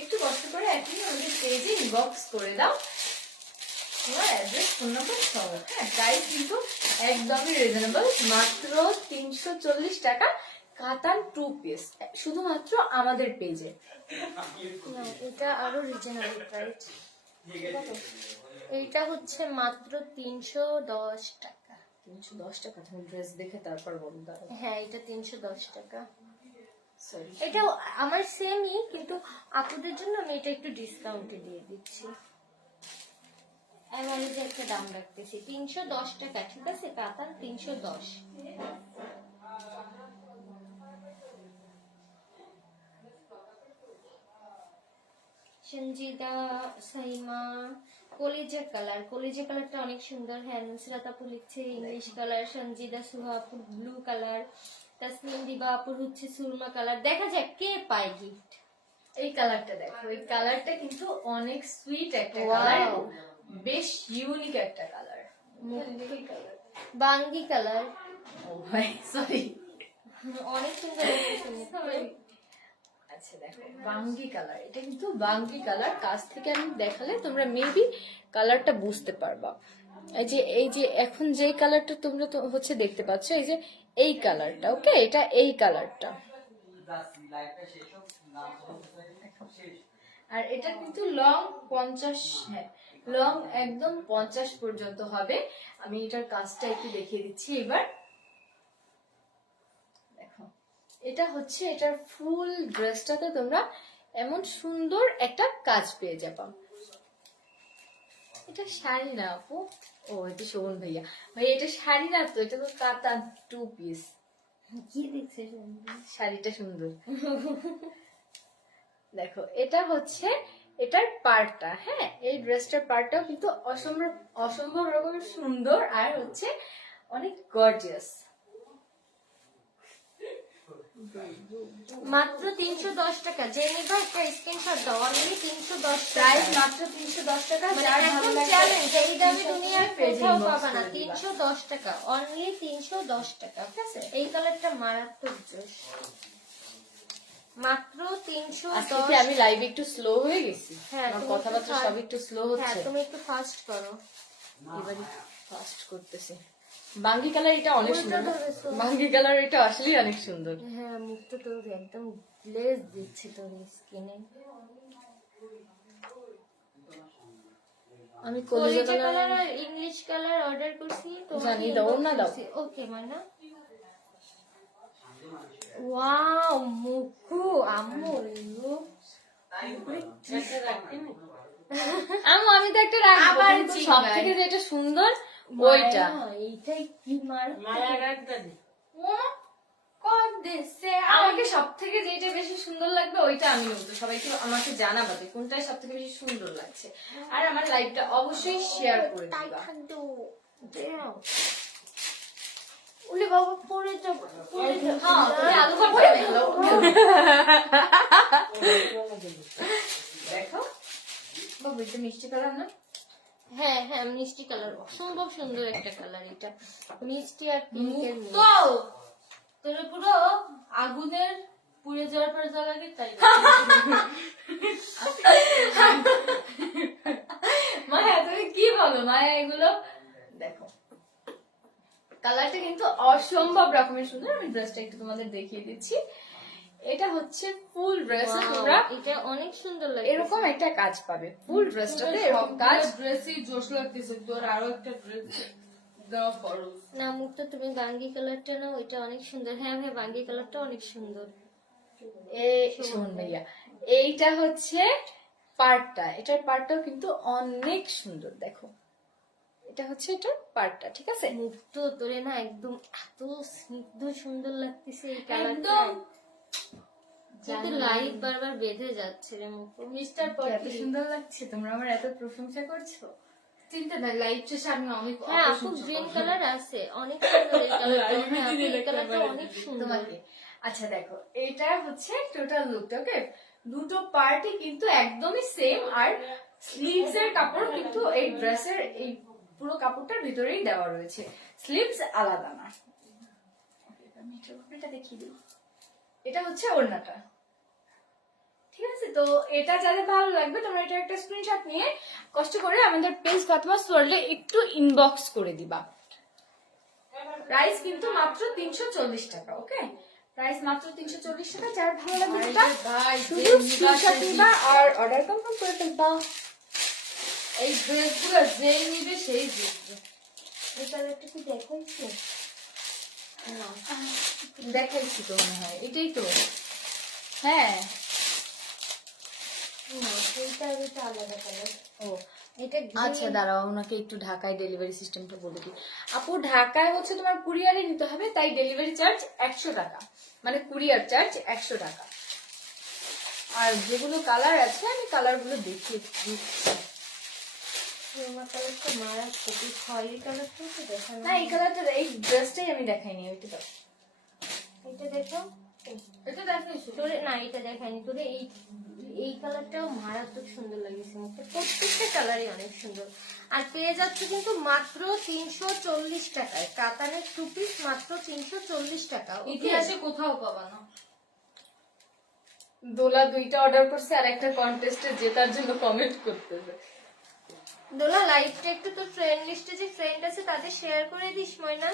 একটু কষ্ট করে এখনই আমাদের পেজে ইনবক্স করে দাও, তোমার অ্যাড্রেস ফোন নাম্বার সহ। হ্যাঁ প্রাইস কিন্তু একদমই রিজনেবল, মাত্র 340 টাকা, কাতান 2 পিস, শুধুমাত্র আমাদের পেজে। না, এটা আরো রিজনেবল প্রাইস। এইটা হচ্ছে মাত্র 310 টাকা। 310 টাকা? তুমি ড্রেস দেখে তারপর বলো, দাঁড়াও। হ্যাঁ এটা 310 টাকা। সরি, এটা আমার সেমই, কিন্তু আপুদের জন্য আমি এটা একটু ডিসকাউন্টে দিয়ে দিচ্ছি। অ্যাভারেজে একটা দাম রাখতেছি 310 টাকা, ঠিক আছে, কাতান 310। সঞ্জিদা সাইমা, কলিজা কালার, কলিজা কালারটা অনেক সুন্দর। হ্যাঁ নুসরাত আপু লিখছে ইংলিশ কালার, সঞ্জিদা সুহা আপু ব্লু কালার, তাসনিম দিবা আপুর হচ্ছে সুরমা কালার। দেখা যাক কে পায় গিফট। এই কালারটা দেখো, এই কালারটা কিন্তু অনেক সুইট একটা Wow. কালার, বেশ ইউনিক একটা কালার। বাঙ্গি কালার, ও ভাই সরি, অনেক সুন্দর লাগতেছে মুখে। আচ্ছা দেখো বাঙ্গি কালার, এটা কিন্তু বাঙ্গি কালার, কাছ থেকে আমি দেখালে তোমরা মেবি কালারটা বুঝতে পারবা। এই যে এখন যে কালারটা তোমরা তো হচ্ছে দেখতে পাচ্ছ, এই যে এই কালারটা, ওকে, এটা এই কালারটা। আর এটা কিন্তু লং 50, হ্যাঁ লং একদম 50 পর্যন্ত হবে। আমি এটার কাজটা একটু দেখিয়ে দিচ্ছি এবার। দেখো এটা হচ্ছে এটার ফুল ড্রেসটাতে তোমরা এমন সুন্দর একটা কাজ পেয়ে যাবা। এটা শাড়ি না আপু, ও এটা শোভন ভাইয়া, ভাই এটা শাড়ি না তো, এটা তো কাতান 2 পিস, কি দেখছিস? শাড়িটা সুন্দর। দেখো এটা হচ্ছে এটার পার্টটা, হ্যাঁ এই ড্রেসটার পার্টটাও কিন্তু অসম্ভব অসম্ভব রকমের সুন্দর আর হচ্ছে অনেক গর্জিয়াস। মাত্র 310 টাকা। যে নিবা একটা স্ক্রিনশট দাও, অনলি 310 প্রাইস টাকা। মাত্র 310 টাকা। মানে যার ভালো একদম লাগবে চ্যালেঞ্জ, এই দামে দুনিয়ার পেজে কোথাও inbox পাবা না। করে দিবা। 310 টাকা, অনলি 310 টাকা। ঠিক আছে, এই কালারটা মারাত্মক জোশ। মাত্র 310। আজকে কি আমি লাইভে একটু স্লো হয়ে গেছি? হ্যাঁ, আমার তুমি কথাবার্তা একটু সব একটু স্লো হ্যাঁ, হচ্ছে। তুমি একটু ফাস্ট করো। এবারে ফাস্ট করতেছি। বাঙ্গি কালার এটা অনেক উল্টো সুন্দর না? ধরেছো। বাঙ্গি কালার এটা আসলেই অনেক সুন্দর। হ্যাঁ, মুখটা তো একদম গ্লেজ দিচ্ছে তোর স্কিনে। আমি কলিজা কলিজা কালার কালার আর ইংলিশ কালার অর্ডার করছি। জানি, দাও না দাও। ওকে মানা। ওয়াও, মুখু আম্মু look। আমি তো একটা রাখবো, আবার কিন্তু চিনবাই। সব থেকে যেটা সুন্দর ওইটা। মায়া, এইটাই কি মার আমাকে সব থেকে যেটা বেশি সুন্দর লাগবে ওইটা আমি নেবো। তো সবাই একটু আমাকে জানাবে কোনটা সব থেকে বেশি সুন্দর লাগছে, আর আমার লাইভটা অবশ্যই শেয়ার করে তাই দিবা। থাকতো। উলি বাবা পড়ে যাব, পড়ে যাব। হ্যাঁ, তুমি আলু ভর্তা করে ফেলো। দেখো বাবু, এটা মিষ্টি কালার না? হ্যাঁ হ্যাঁ, মিষ্টি কালার, অসম্ভব সুন্দর একটা কালার এটা। মিষ্টি আর পিঙ্কের মিক্স। তো তোর পুরো আগুনের পুড়ে যাওয়ার পর যা লাগে তাই মায়া তুমি কি বলো মায়া এগুলো? দেখো কালারটা কিন্তু অসম্ভব রকমের সুন্দর। আমি ড্রেসটা একটু তোমাদের দেখিয়ে দিচ্ছি। এটা হচ্ছে ফুল ড্রেস, Wow, তোমরা এটা অনেক সুন্দর লাগে। এরকম একটা কাজ পাবে ফুল ড্রেসটাতে, এরকম কাজ। ড্রেসই জোশ লাগতেছে, তোর আরো একটা ড্রেস দেওয়া ফরজ। না, মুখটা তুমি বাঙ্গি কালারটা নাও, এটা অনেক সুন্দর। হ্যাঁ হ্যাঁ, বাঙ্গি কালারটা অনেক সুন্দর। শোন ভাইয়া, এইটা হচ্ছে পার্টটা, এটার পার্টটাও কিন্তু অনেক সুন্দর। দেখো এটা হচ্ছে এটার পার্টটা, ঠিক আছে? মুখ তো তোরে না একদম এত স্নিগ্ধ সুন্দর লাগতেছে এই কালারটা। একদম কিন্তু লাইট বারবার বেঁধে যাচ্ছে রে মুখ। মিস্টার এত পটি সুন্দর লাগছে, তোমরা আমার এত প্রশংসা করছো। চিন্তা নাই, লাইট শেষে আমি অনেক হ্যাঁ আপু, গ্রিন কালার আছে, অনেক সুন্দর এই কালারটা। হ্যাঁ আপু, এই কালারটা অনেক সুন্দর। তোমাকে আচ্ছা দেখো, এটা হচ্ছে টোটাল লুকটা, ওকে? দুটো পার্টই কিন্তু একদমই সেম, আর স্লিভস এর কাপড় কিন্তু এই ড্রেসের এই পুরো কাপড়টার ভিতরেই দেওয়া রয়েছে, স্লিভস আলাদা না। আমি এটা দেখিয়ে দিই, এটা হচ্ছে ওড়নাটা, ঠিক আছে? তো এটা যাদের ভালো লাগবে তোমরা এটা একটা স্ক্রিনশট নিয়ে কষ্ট করে আমাদের পেজ ফাতেমা সোয়ার্ল্ডে একটু ইনবক্স করে দিবা। প্রাইস কিন্তু মাত্র 340 টাকা, ওকে? প্রাইস মাত্র 340 টাকা। যার ভালো লাগবে এটা ভাই শুধু স্ক্রিনশট নিবা আর অর্ডার কনফার্ম করে ফেলবা। এই ড্রেসগুলো যেই নিবে সেই দেখবে। এই কালারটা কি দেখাইছো? না, দেখাইছি তো মনে হয়, এটাই তো। হ্যাঁ না, সেইটা আর এটা আলাদা কালার। ও এটা আচ্ছা দাঁড়াও, ওনাকে একটু ঢাকায় ডেলিভারি সিস্টেমটা বলে দিই। আপু ঢাকায় হচ্ছে তোমার কুরিয়ারে নিতে হবে, তাই ডেলিভারি চার্জ 100 টাকা, মানে কুরিয়ার চার্জ 100 টাকা। আর যেগুলো কালার আছে আমি কালারগুলো দেখিয়ে দিচ্ছি। আমার কালারটা মারাত্মক। এই খয়েরি কালারটাও তো দেখানো। না এই কালারটা, এই ড্রেসটাই আমি দেখাইনি, ওইটা দাও। এটা দেখো। এটা দেখাইছো তোরে না, এটা দেখাইনি তোরে। এই কালারটাও মারাত্মক সুন্দর লাগছে মুখে। প্রত্যেকটা কালারই অনেক সুন্দর। আর পেয়ে যাচ্ছে কিন্তু মাত্র 340 টাকায় কাতানের 2 পিস, মাত্র 340 টাকা। ইতিহাসে কোথাও পাবা না। দোলা 2টা অর্ডার করছে আর একটা কন্টেস্টে জেতার জন্য কমেন্ট করতেছে। দোলা, লাইভটা একটু তোর ফ্রেন্ড লিস্টে যে ফ্রেন্ড আছে তাদের শেয়ার করে দিস ময়না।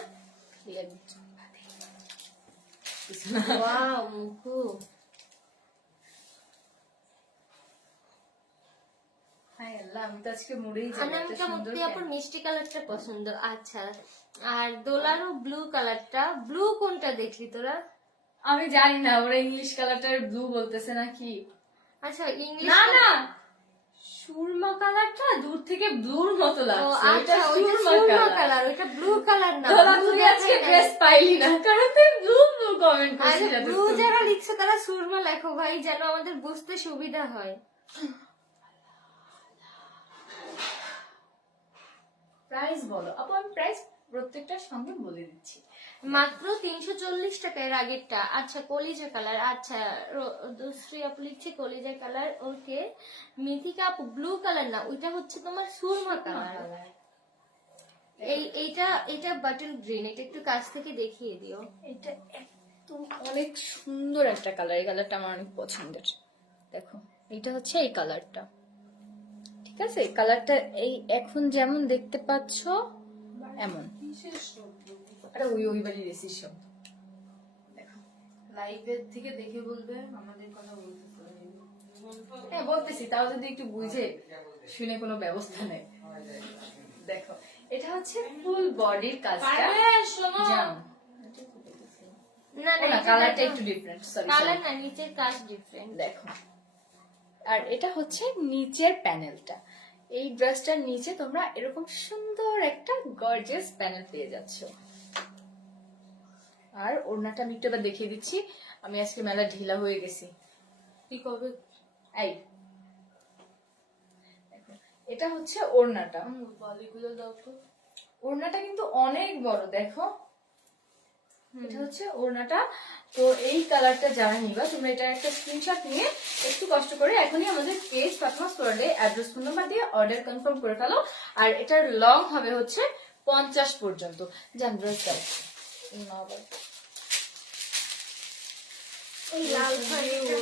ওয়াও মুখু, হায় আল্লাহ, আমি তো আজকে মরেই যাবো। এত অনামিকা সুন্দর মুক্তি আপুর কেন? মিষ্টি কালারটা পছন্দ। আচ্ছা, আর দোলারও ব্লু কালারটা। ব্লু কোনটা দেখলি তোরা? আমি জানি না, ওরা ইংলিশ কালারটার ব্লু বলতেছে নাকি। আচ্ছা, ইংলিশ না না, সুরমা কালারটা দূর থেকে ব্লুর মতো লাগছে। আচ্ছা, ওইটা সুরমা সুরমা কালার। কালার, ওইটা ব্লু কালার না। দোলা Blue তুই আজকে দেখাই নাই। ড্রেস পাইলি না, কারণ তুই ব্লু ব্লু কমেন্ট করছি আর ব্লু যারা লিখছে তারা সুরমা লেখো ভাই, যেন আমাদের বুঝতে সুবিধা হয়। প্রাইস বলো আপু, আমি প্রাইস প্রত্যেকটার সঙ্গে বলে দিচ্ছি। মাত্র 340 টাকা এর আগেরটা। আচ্ছা কলিজা কালার, আচ্ছা দুশ্রী আপু লিখছে কলিজা কালার, ওকে। মিথিকা আপু ব্লু কালার না, ওইটা হচ্ছে তোমার সুরমা কালার। এইটা বাটল গ্রিন, এটা একটু কাছ থেকে দেখিয়ে দিও। এটা একদম অনেক সুন্দর একটা কালার, এই কালারটা আমার অনেক পছন্দের। দেখো এটা হচ্ছে এই কালারটা, ঠিক আছে? এই কালারটা এই এখন যেমন দেখতে পাচ্ছ এমন, আরে ওই বাড়ি রেসির শব্দ। দেখো লাইভের থেকে দেখে বলবে আমাদের কথা বলতেছে। হ্যাঁ বলতেছি, তাও যদি একটু বুঝে শুনে কোনো ব্যবস্থা নেই। দেখো এটা হচ্ছে ফুল বডির কাজটা, শোনো জানো না না, না কালারটা একটু ডিফারেন্ট, সরি কালার না, নিচের কাজ ডিফারেন্ট। দেখো। আর এটা হচ্ছে নিচের প্যানেলটা, এই ড্রেসটার নিচে তোমরা এরকম সুন্দর একটা গর্জিয়াস প্যানেল পেয়ে যাচ্ছ। আর ওড়নাটা আমি একটু এবার দেখিয়ে দিচ্ছি, আমি আজকে মেলা ঢিলা হয়ে গেছি। কি কবে এই দেখো, এটা হচ্ছে ওড়নাটা, বালিগুলো দাও তো। ওড়নাটা কিন্তু অনেক বড়, দেখো এটা হচ্ছে ওড়নাটা। তো এই কালারটা যারা নিবা তোমরা এটা একটা স্ক্রিনশট নিয়ে একটু কষ্ট করে এখনই আমাদের পেজ ফাতেমা স্টোরে অ্যাড্রেস ফোন নাম্বার দিয়ে অর্ডার কনফার্ম করে ফেলো। আর এটার লং হবে হচ্ছে 50 পর্যন্ত। জান ড্রেস দাও না আবার ওই লাল শাড়িটা।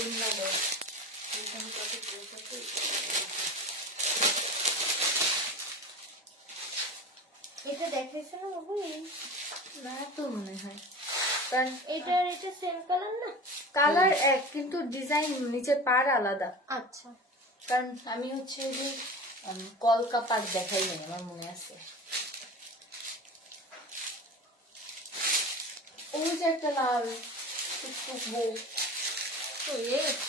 এটা দেখাইছে না বাবু? না তো মনে হয়, কারণ এটা সেম কালার না? কালার এক কিন্তু ডিজাইন নিচে পার আলাদা। আচ্ছা কারণ আমি হচ্ছে যে কলকা পাট দেখাই নাই, আমার মনে আছে ওই যে একটা লাল টুকটুক বউ। তো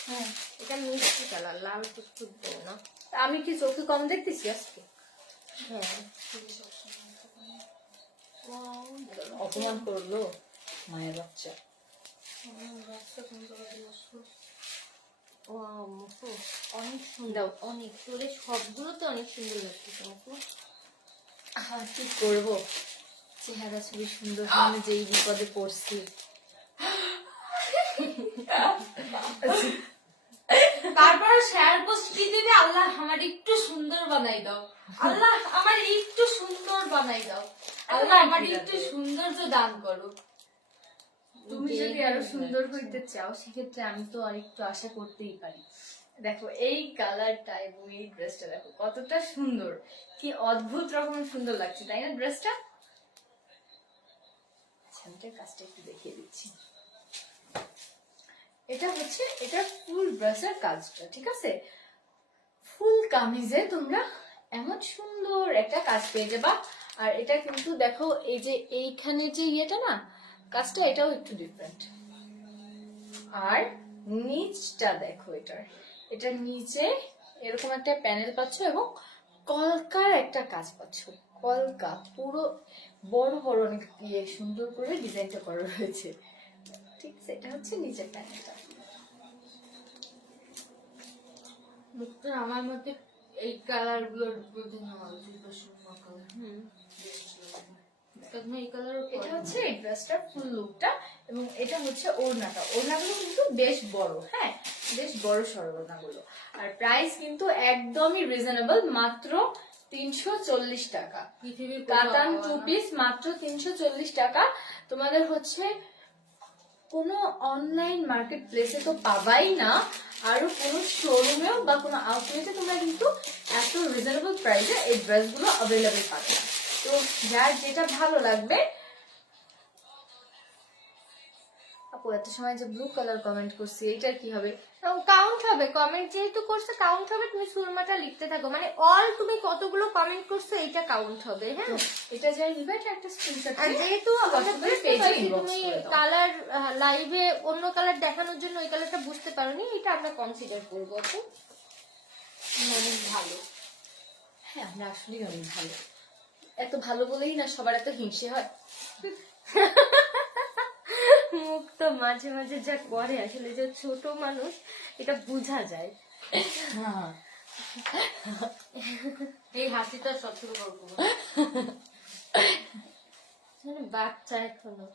হ্যাঁ এটা মিষ্টি কালার, লাল টুকটুক বউ না? আমি কি চোখে কম দেখতেছি আজকে? হ্যাঁ অপমান করলো মায়ের বাচ্চা। অনেক সুন্দর, অনেক তোরে সবগুলো তো অনেক সুন্দর লাগছে তোমাকে। কি করবো, চেহারা ছবি সুন্দর হলে যেই বিপদে পড়ছি। তারপর শেয়ার পোস্ট কি দিবে, আল্লাহ আমার একটু সুন্দর বানাই দাও, আল্লাহ আমার একটু সুন্দর বানাই দাও, আল্লাহ আমার একটু সৌন্দর্য দান করো। তুমি যদি আরো সুন্দর হইতে চাও সেক্ষেত্রে আমি তো আর একটু আশা করতেই পারি। দেখো এই কালারটা এবং এই ড্রেসটা দেখো কতটা সুন্দর, কি অদ্ভুত রকম সুন্দর লাগছে তাই না ড্রেসটা? ছানটার কাজটা একটু দেখিয়ে দিচ্ছি। এটা হচ্ছে এটা ফুল ড্রেসের কাজটা, ঠিক আছে? ফুল কামিজে তোমরা এমন সুন্দর একটা কাজ পেয়ে যাবা। আর এটা কিন্তু দেখো এই যে এইখানে যে ইয়েটা না কাজটা, এটাও একটু ডিফারেন্ট। আর নিচটা দেখো, এটার নিচে এরকম একটা প্যানেল পাচ্ছ এবং কলকার একটা কাজ পাচ্ছ। কলকা পুরো বড় বড় অনেক ইয়ে সুন্দর করে ডিজাইনটা করা রয়েছে, ঠিক আছে? এটা হচ্ছে নিচের প্যানেলটা। মুখটা আমার মতে এই কালার গুলোর মধ্যে নেওয়া উচিত, সুন্দর কালার। এই কালার এটা হচ্ছে এই ড্রেসটার ফুল লুকটা এবং এটা হচ্ছে ওড়নাটা। ওড়নাগুলো কিন্তু বেশ বড়, হ্যাঁ বেশ বড় সড়ো ওড়নাগুলো। আর প্রাইস কিন্তু একদমই রিজনেবল, মাত্র 340 টাকা। পৃথিবীর কাতান টু পিস মাত্র 340 টাকা। তোমাদের হচ্ছে কোনো অনলাইন মার্কেট প্লেসে তো পাবাই না, আরো কোনো শোরুমেও বা কোনো আউটলেটে তোমরা কিন্তু এত রিজনেবল প্রাইসে এই ড্রেসগুলো অ্যাভেলেবেল পাবে না। তো যার যেটা ভালো লাগবে। আপু এত সময় যে ব্লু কালার কমেন্ট করছি এটার কি হবে? কাউন্ট হবে, কমেন্ট যেহেতু করছে কাউন্ট হবে। তুমি সুরমাটা লিখতে থাকো, মানে অল তুমি কতগুলো কমেন্ট করছো এটা কাউন্ট হবে। হ্যাঁ এটা যাই নিবে এটা একটা স্ক্রিনশট আর যেহেতু আমরা বুঝতে পেজে পারছি ইনবক্স তুমি করে দাও। কালার লাইভে অন্য কালার দেখানোর জন্য ওই কালারটা বুঝতে পারোনি, এটা আমরা কনসিডার করবো। তো অনেক ভালো। হ্যাঁ আমরা আসলেই অনেক ভালো, এত ভালো বলেই না সবার এত হিংসে হয়। মুখ তো মাঝে মাঝে যা করে আসলে যে ছোট মানুষ এটা বোঝা যায়। এই হাসিটা সবথেকে বড় কথা। মানে বাচ্চা এখনো।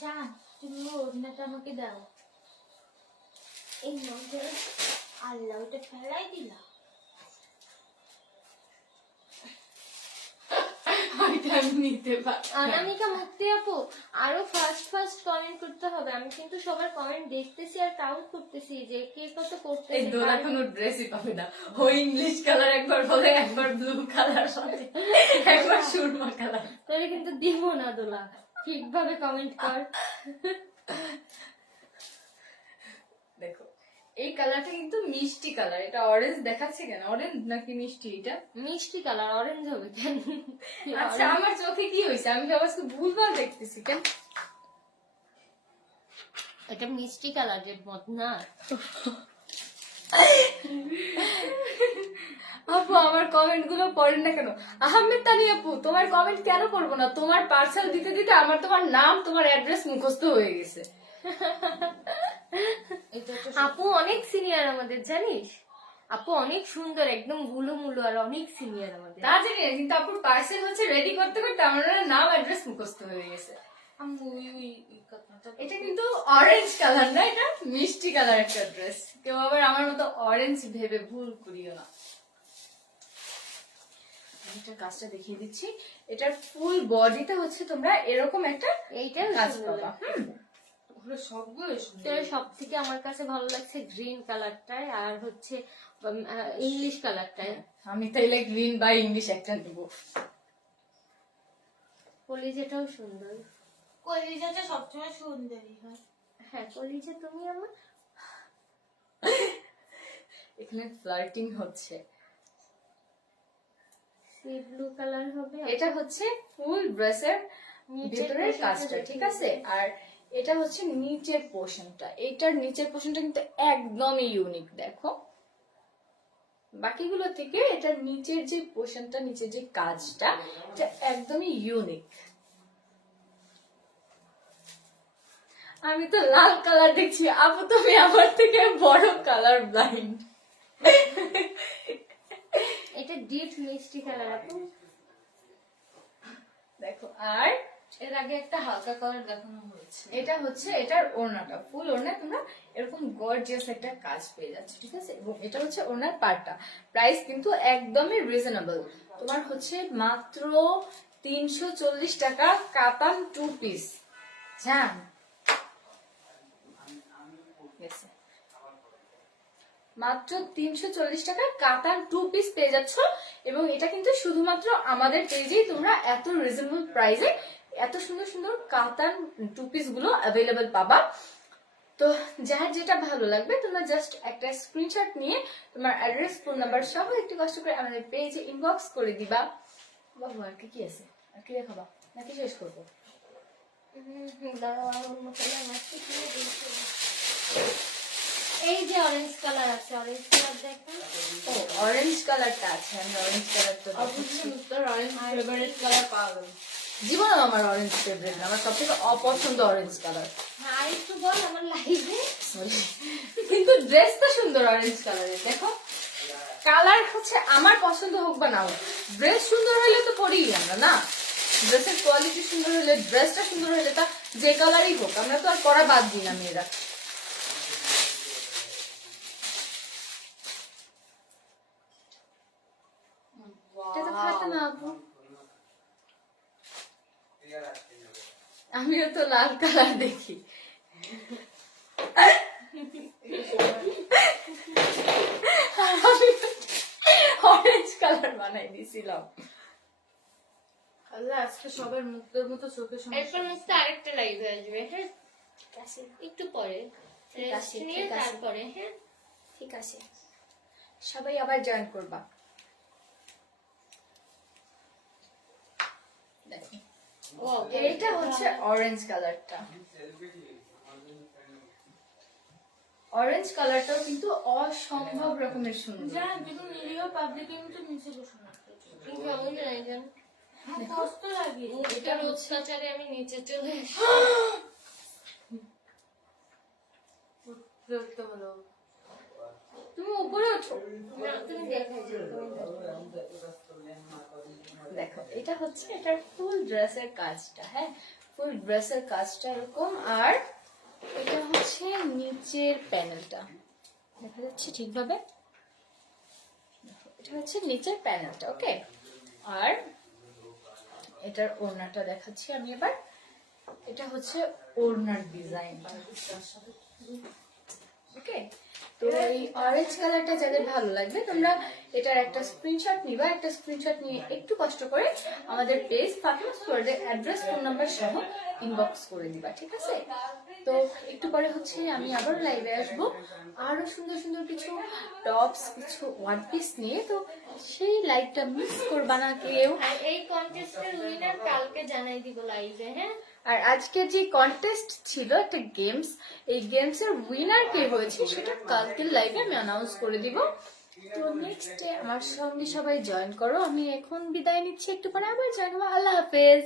জান তুমি ওড়নাটা আমাকে দাও। এই মজা আল্লাহ ওটা ফেলাই দিলা। ওইটা আমি নিতে পারি। অনামিকা মুক্তি আপু আরো ফার্স্ট কমেন্ট করতে হবে। আমি কিন্তু সবার কমেন্ট দেখতেছি আর কাউন্ট করতেছি যে কে কত এই করতেছে। দোলা কোনো ড্রেসই পাবে না। ওই ইংলিশ কালার একবার বলে, একবার ব্লু কালার বলে, একবার সুরমা কালার। তোরে কিন্তু দিব না দোলা, ঠিকভাবে কমেন্ট কর। দেখো এই কালারটা কিন্তু মিষ্টি কালার। এটা অরেঞ্জ দেখাচ্ছে কেন? অরেঞ্জ নাকি মিষ্টি? এটা মিষ্টি কালার, অরেঞ্জ হবে কেন? আচ্ছা আমার চোখে কি হয়েছে? আমি সবাইকে ভুলভাল দেখতেছি কেন? এটা মিষ্টি কালার যে মত না। আপু আমার কমেন্ট গুলো পড়েন না কেন? আহমেদ তানি আপু তোমার কমেন্ট কেন করবো না? তোমার পার্সেল দিতে দিতে আমার তোমার নাম তোমার অ্যাড্রেস মুখস্থ হয়ে গেছে। আপু অনেক সিনিয়র আমাদের, জানিস? আপু অনেক সুন্দর, একদম গুলো মুলো আর অনেক সিনিয়র আমাদের। তা জানি না, কিন্তু আপুর পার্সেল হচ্ছে রেডি করতে করতে আমার নাম অ্যাড্রেস মুখস্থ হয়ে গেছে। এটা কিন্তু অরেঞ্জ কালার না, এটা মিষ্টি কালার একটা ড্রেস। কেউ আবার আমার মতো অরেঞ্জ ভেবে ভুল করিও না। এটা কাজটা দেখিয়ে দিচ্ছি। এটার ফুল বডিতে হচ্ছে তোমরা এরকম একটা এইটা কাজ পাবা। সবগুলো সব থেকে আমার কাছে ভালো লাগছে গ্রিন কালারটাই আর হচ্ছে ইংলিশ কালারটাই। আমি তাইলে গ্রিন বা ইংলিশ একটা নেব। কলিজাটাও সুন্দর। কলিজাটা সবসময় সুন্দরই হয়। হ্যাঁ কলিজা তুমি আমার। এখানে ফ্লার্টিং হচ্ছে। সি ব্লু কালার হবে। এটা হচ্ছে ফুল ড্রেসের ভিতরের কাজটা, ঠিক আছে? আর এটা হচ্ছে নিচের পোর্শনটা। এটার নিচের পোর্শনটা কিন্তু একদমই ইউনিক। দেখো বাকিগুলো থেকে এটার নিচের যে পোর্শনটা, নিচের যে কাজটা, এটা একদমই ইউনিক। আমি তো লাল কালার দেখছি, আপু তুমি আমার থেকে বড় কালার ব্লাইন্ড। এটা ডিপ মিষ্টি কালার আপু। দেখো আর এর আগে একটা হালকা কালার দেখানো হয়েছে। এটা হচ্ছে এটার ওড়নাটা, ফুল ওড়না তোমরা এরকম গর্জিয়াস একটা কাজ পেয়ে যাচ্ছে, ঠিক আছে? এবং এটা হচ্ছে ওড়নার পার্টটা। প্রাইস কিন্তু একদমই রিজনেবল। তোমার হচ্ছে মাত্র 340 টাকা কাতান 2 পিস। জান মাত্র 340 টাকা কাতান 2 পিস পেয়ে যাচ্ছ। এবং এটা কিন্তু শুধুমাত্র আমাদের পেজেই তোমরা এত রিজনেবল প্রাইসে এত সুন্দর সুন্দর কাতান 2 পিস গুলো অ্যাভেলেবল পাবা। তো যার যেটা ভালো লাগবে তোমরা জাস্ট একটা স্ক্রিনশট নিয়ে তোমার অ্যাড্রেস, ফোন নাম্বার সহ একটু কষ্ট করে আমাদের পেজে ইনবক্স করে দিবা। বাবু আর কি আছে? আর কি দেখাবা নাকি শেষ করবো? দাঁড়াও আর অন্য কালার আছে কি দেখতে। এই যে অরেঞ্জ কালার আছে, অরেঞ্জ কালার দেখো। ও অরেঞ্জ কালারটা আছে, আমি অরেঞ্জ কালারটা অরেঞ্জ ফেভারিট কালার পাওয়া গেল। জীবনে আমার অরেঞ্জ ফেভারিট, আমার সব থেকে অপছন্দ অরেঞ্জ কালার। হ্যাঁ আর একটু বল আমার লাইভে। কিন্তু ড্রেসটা সুন্দর অরেঞ্জ কালারের। দেখো কালার হচ্ছে আমার পছন্দ হোক বা না হোক, ড্রেস সুন্দর হলে তো পরিই আমরা না। ড্রেসের কোয়ালিটি সুন্দর হলে, ড্রেসটা সুন্দর হলে তা যে কালারই হোক আমরা তো আর পরা বাদ দিই না মেয়েরা। এটা তো ফাতেমা আপু। আমিও তো লাল কালার দেখি। অরেঞ্জ কালার বানাই দিছিলাম। আল্লাহ আজকে সবার মুখের মতো চোখের এরপর মুখটা আরেকটা লাইভে আসবে। হ্যাঁ একটু পরে আছে, নিয়ে ঠিক আছে। তারপরে। হ্যাঁ ঠিক আছে, সবাই আবার জয়েন করবা। দেখো ও এইটা হচ্ছে অরেঞ্জ কালারটা। অরেঞ্জ কালারটাও কিন্তু অসম্ভব রকমের সুন্দর। জান তুমি নিরিও পাবলিকের মতো নিচে বসে না। কেমন লাগে জান? কষ্ট লাগে। এটা অত্যাচারে আমি নিচে চলে আসি। উপরে উঠতে হলো। তুমি উপরে ওঠো। না, তুমি দেখাই যাও, তুমি দেখো। দেখো এটা হচ্ছে এটার ফুল ড্রেসের কাজটা, হ্যাঁ ফুল ড্রেসের কাজটা এরকম। আর এটা হচ্ছে নিচের প্যানেলটা, দেখা যাচ্ছে ঠিকভাবে? দেখো, এটা হচ্ছে নিচের প্যানেলটা, ওকে। আর এটার ওড়নাটা দেখাচ্ছি আমি এবার। এটা হচ্ছে ওড়নার ডিজাইন, ওকে। তো এই অরেঞ্জ কালারটা যাদের ভালো লাগবে তোমরা এটার একটা স্ক্রিনশট নিবা। একটা স্ক্রিনশট নিয়ে একটু কষ্ট করে আমাদের পেজ ফাতিমাস ওয়ার্ল্ডের অ্যাড্রেস ফোন নাম্বার সহ ইনবক্স করে দিবা, ঠিক আছে? তো একটু পরে হচ্ছে আমি আবার লাইভে আসবো আরো সুন্দর সুন্দর কিছু টপস, কিছু ওয়ান পিস নিয়ে। তো সেই লাইভটা মিস করবা না কেউ। আর এই কন্টেস্টের উইনার কালকে জানাই দিব লাইভে, হ্যাঁ? আর আজকের যে কন্টেস্ট ছিল একটা গেমস, এই গেমস এর উইনার কে হয়েছে সেটা কালকের লাইভে আমি অ্যানাউন্স করে দিব। তো নেক্সট ডে আমার সঙ্গে সবাই জয়েন করো। আমি এখন বিদায় নিচ্ছি, একটু পরে আবার জয়েন হবো। আল্লাহ হাফেজ।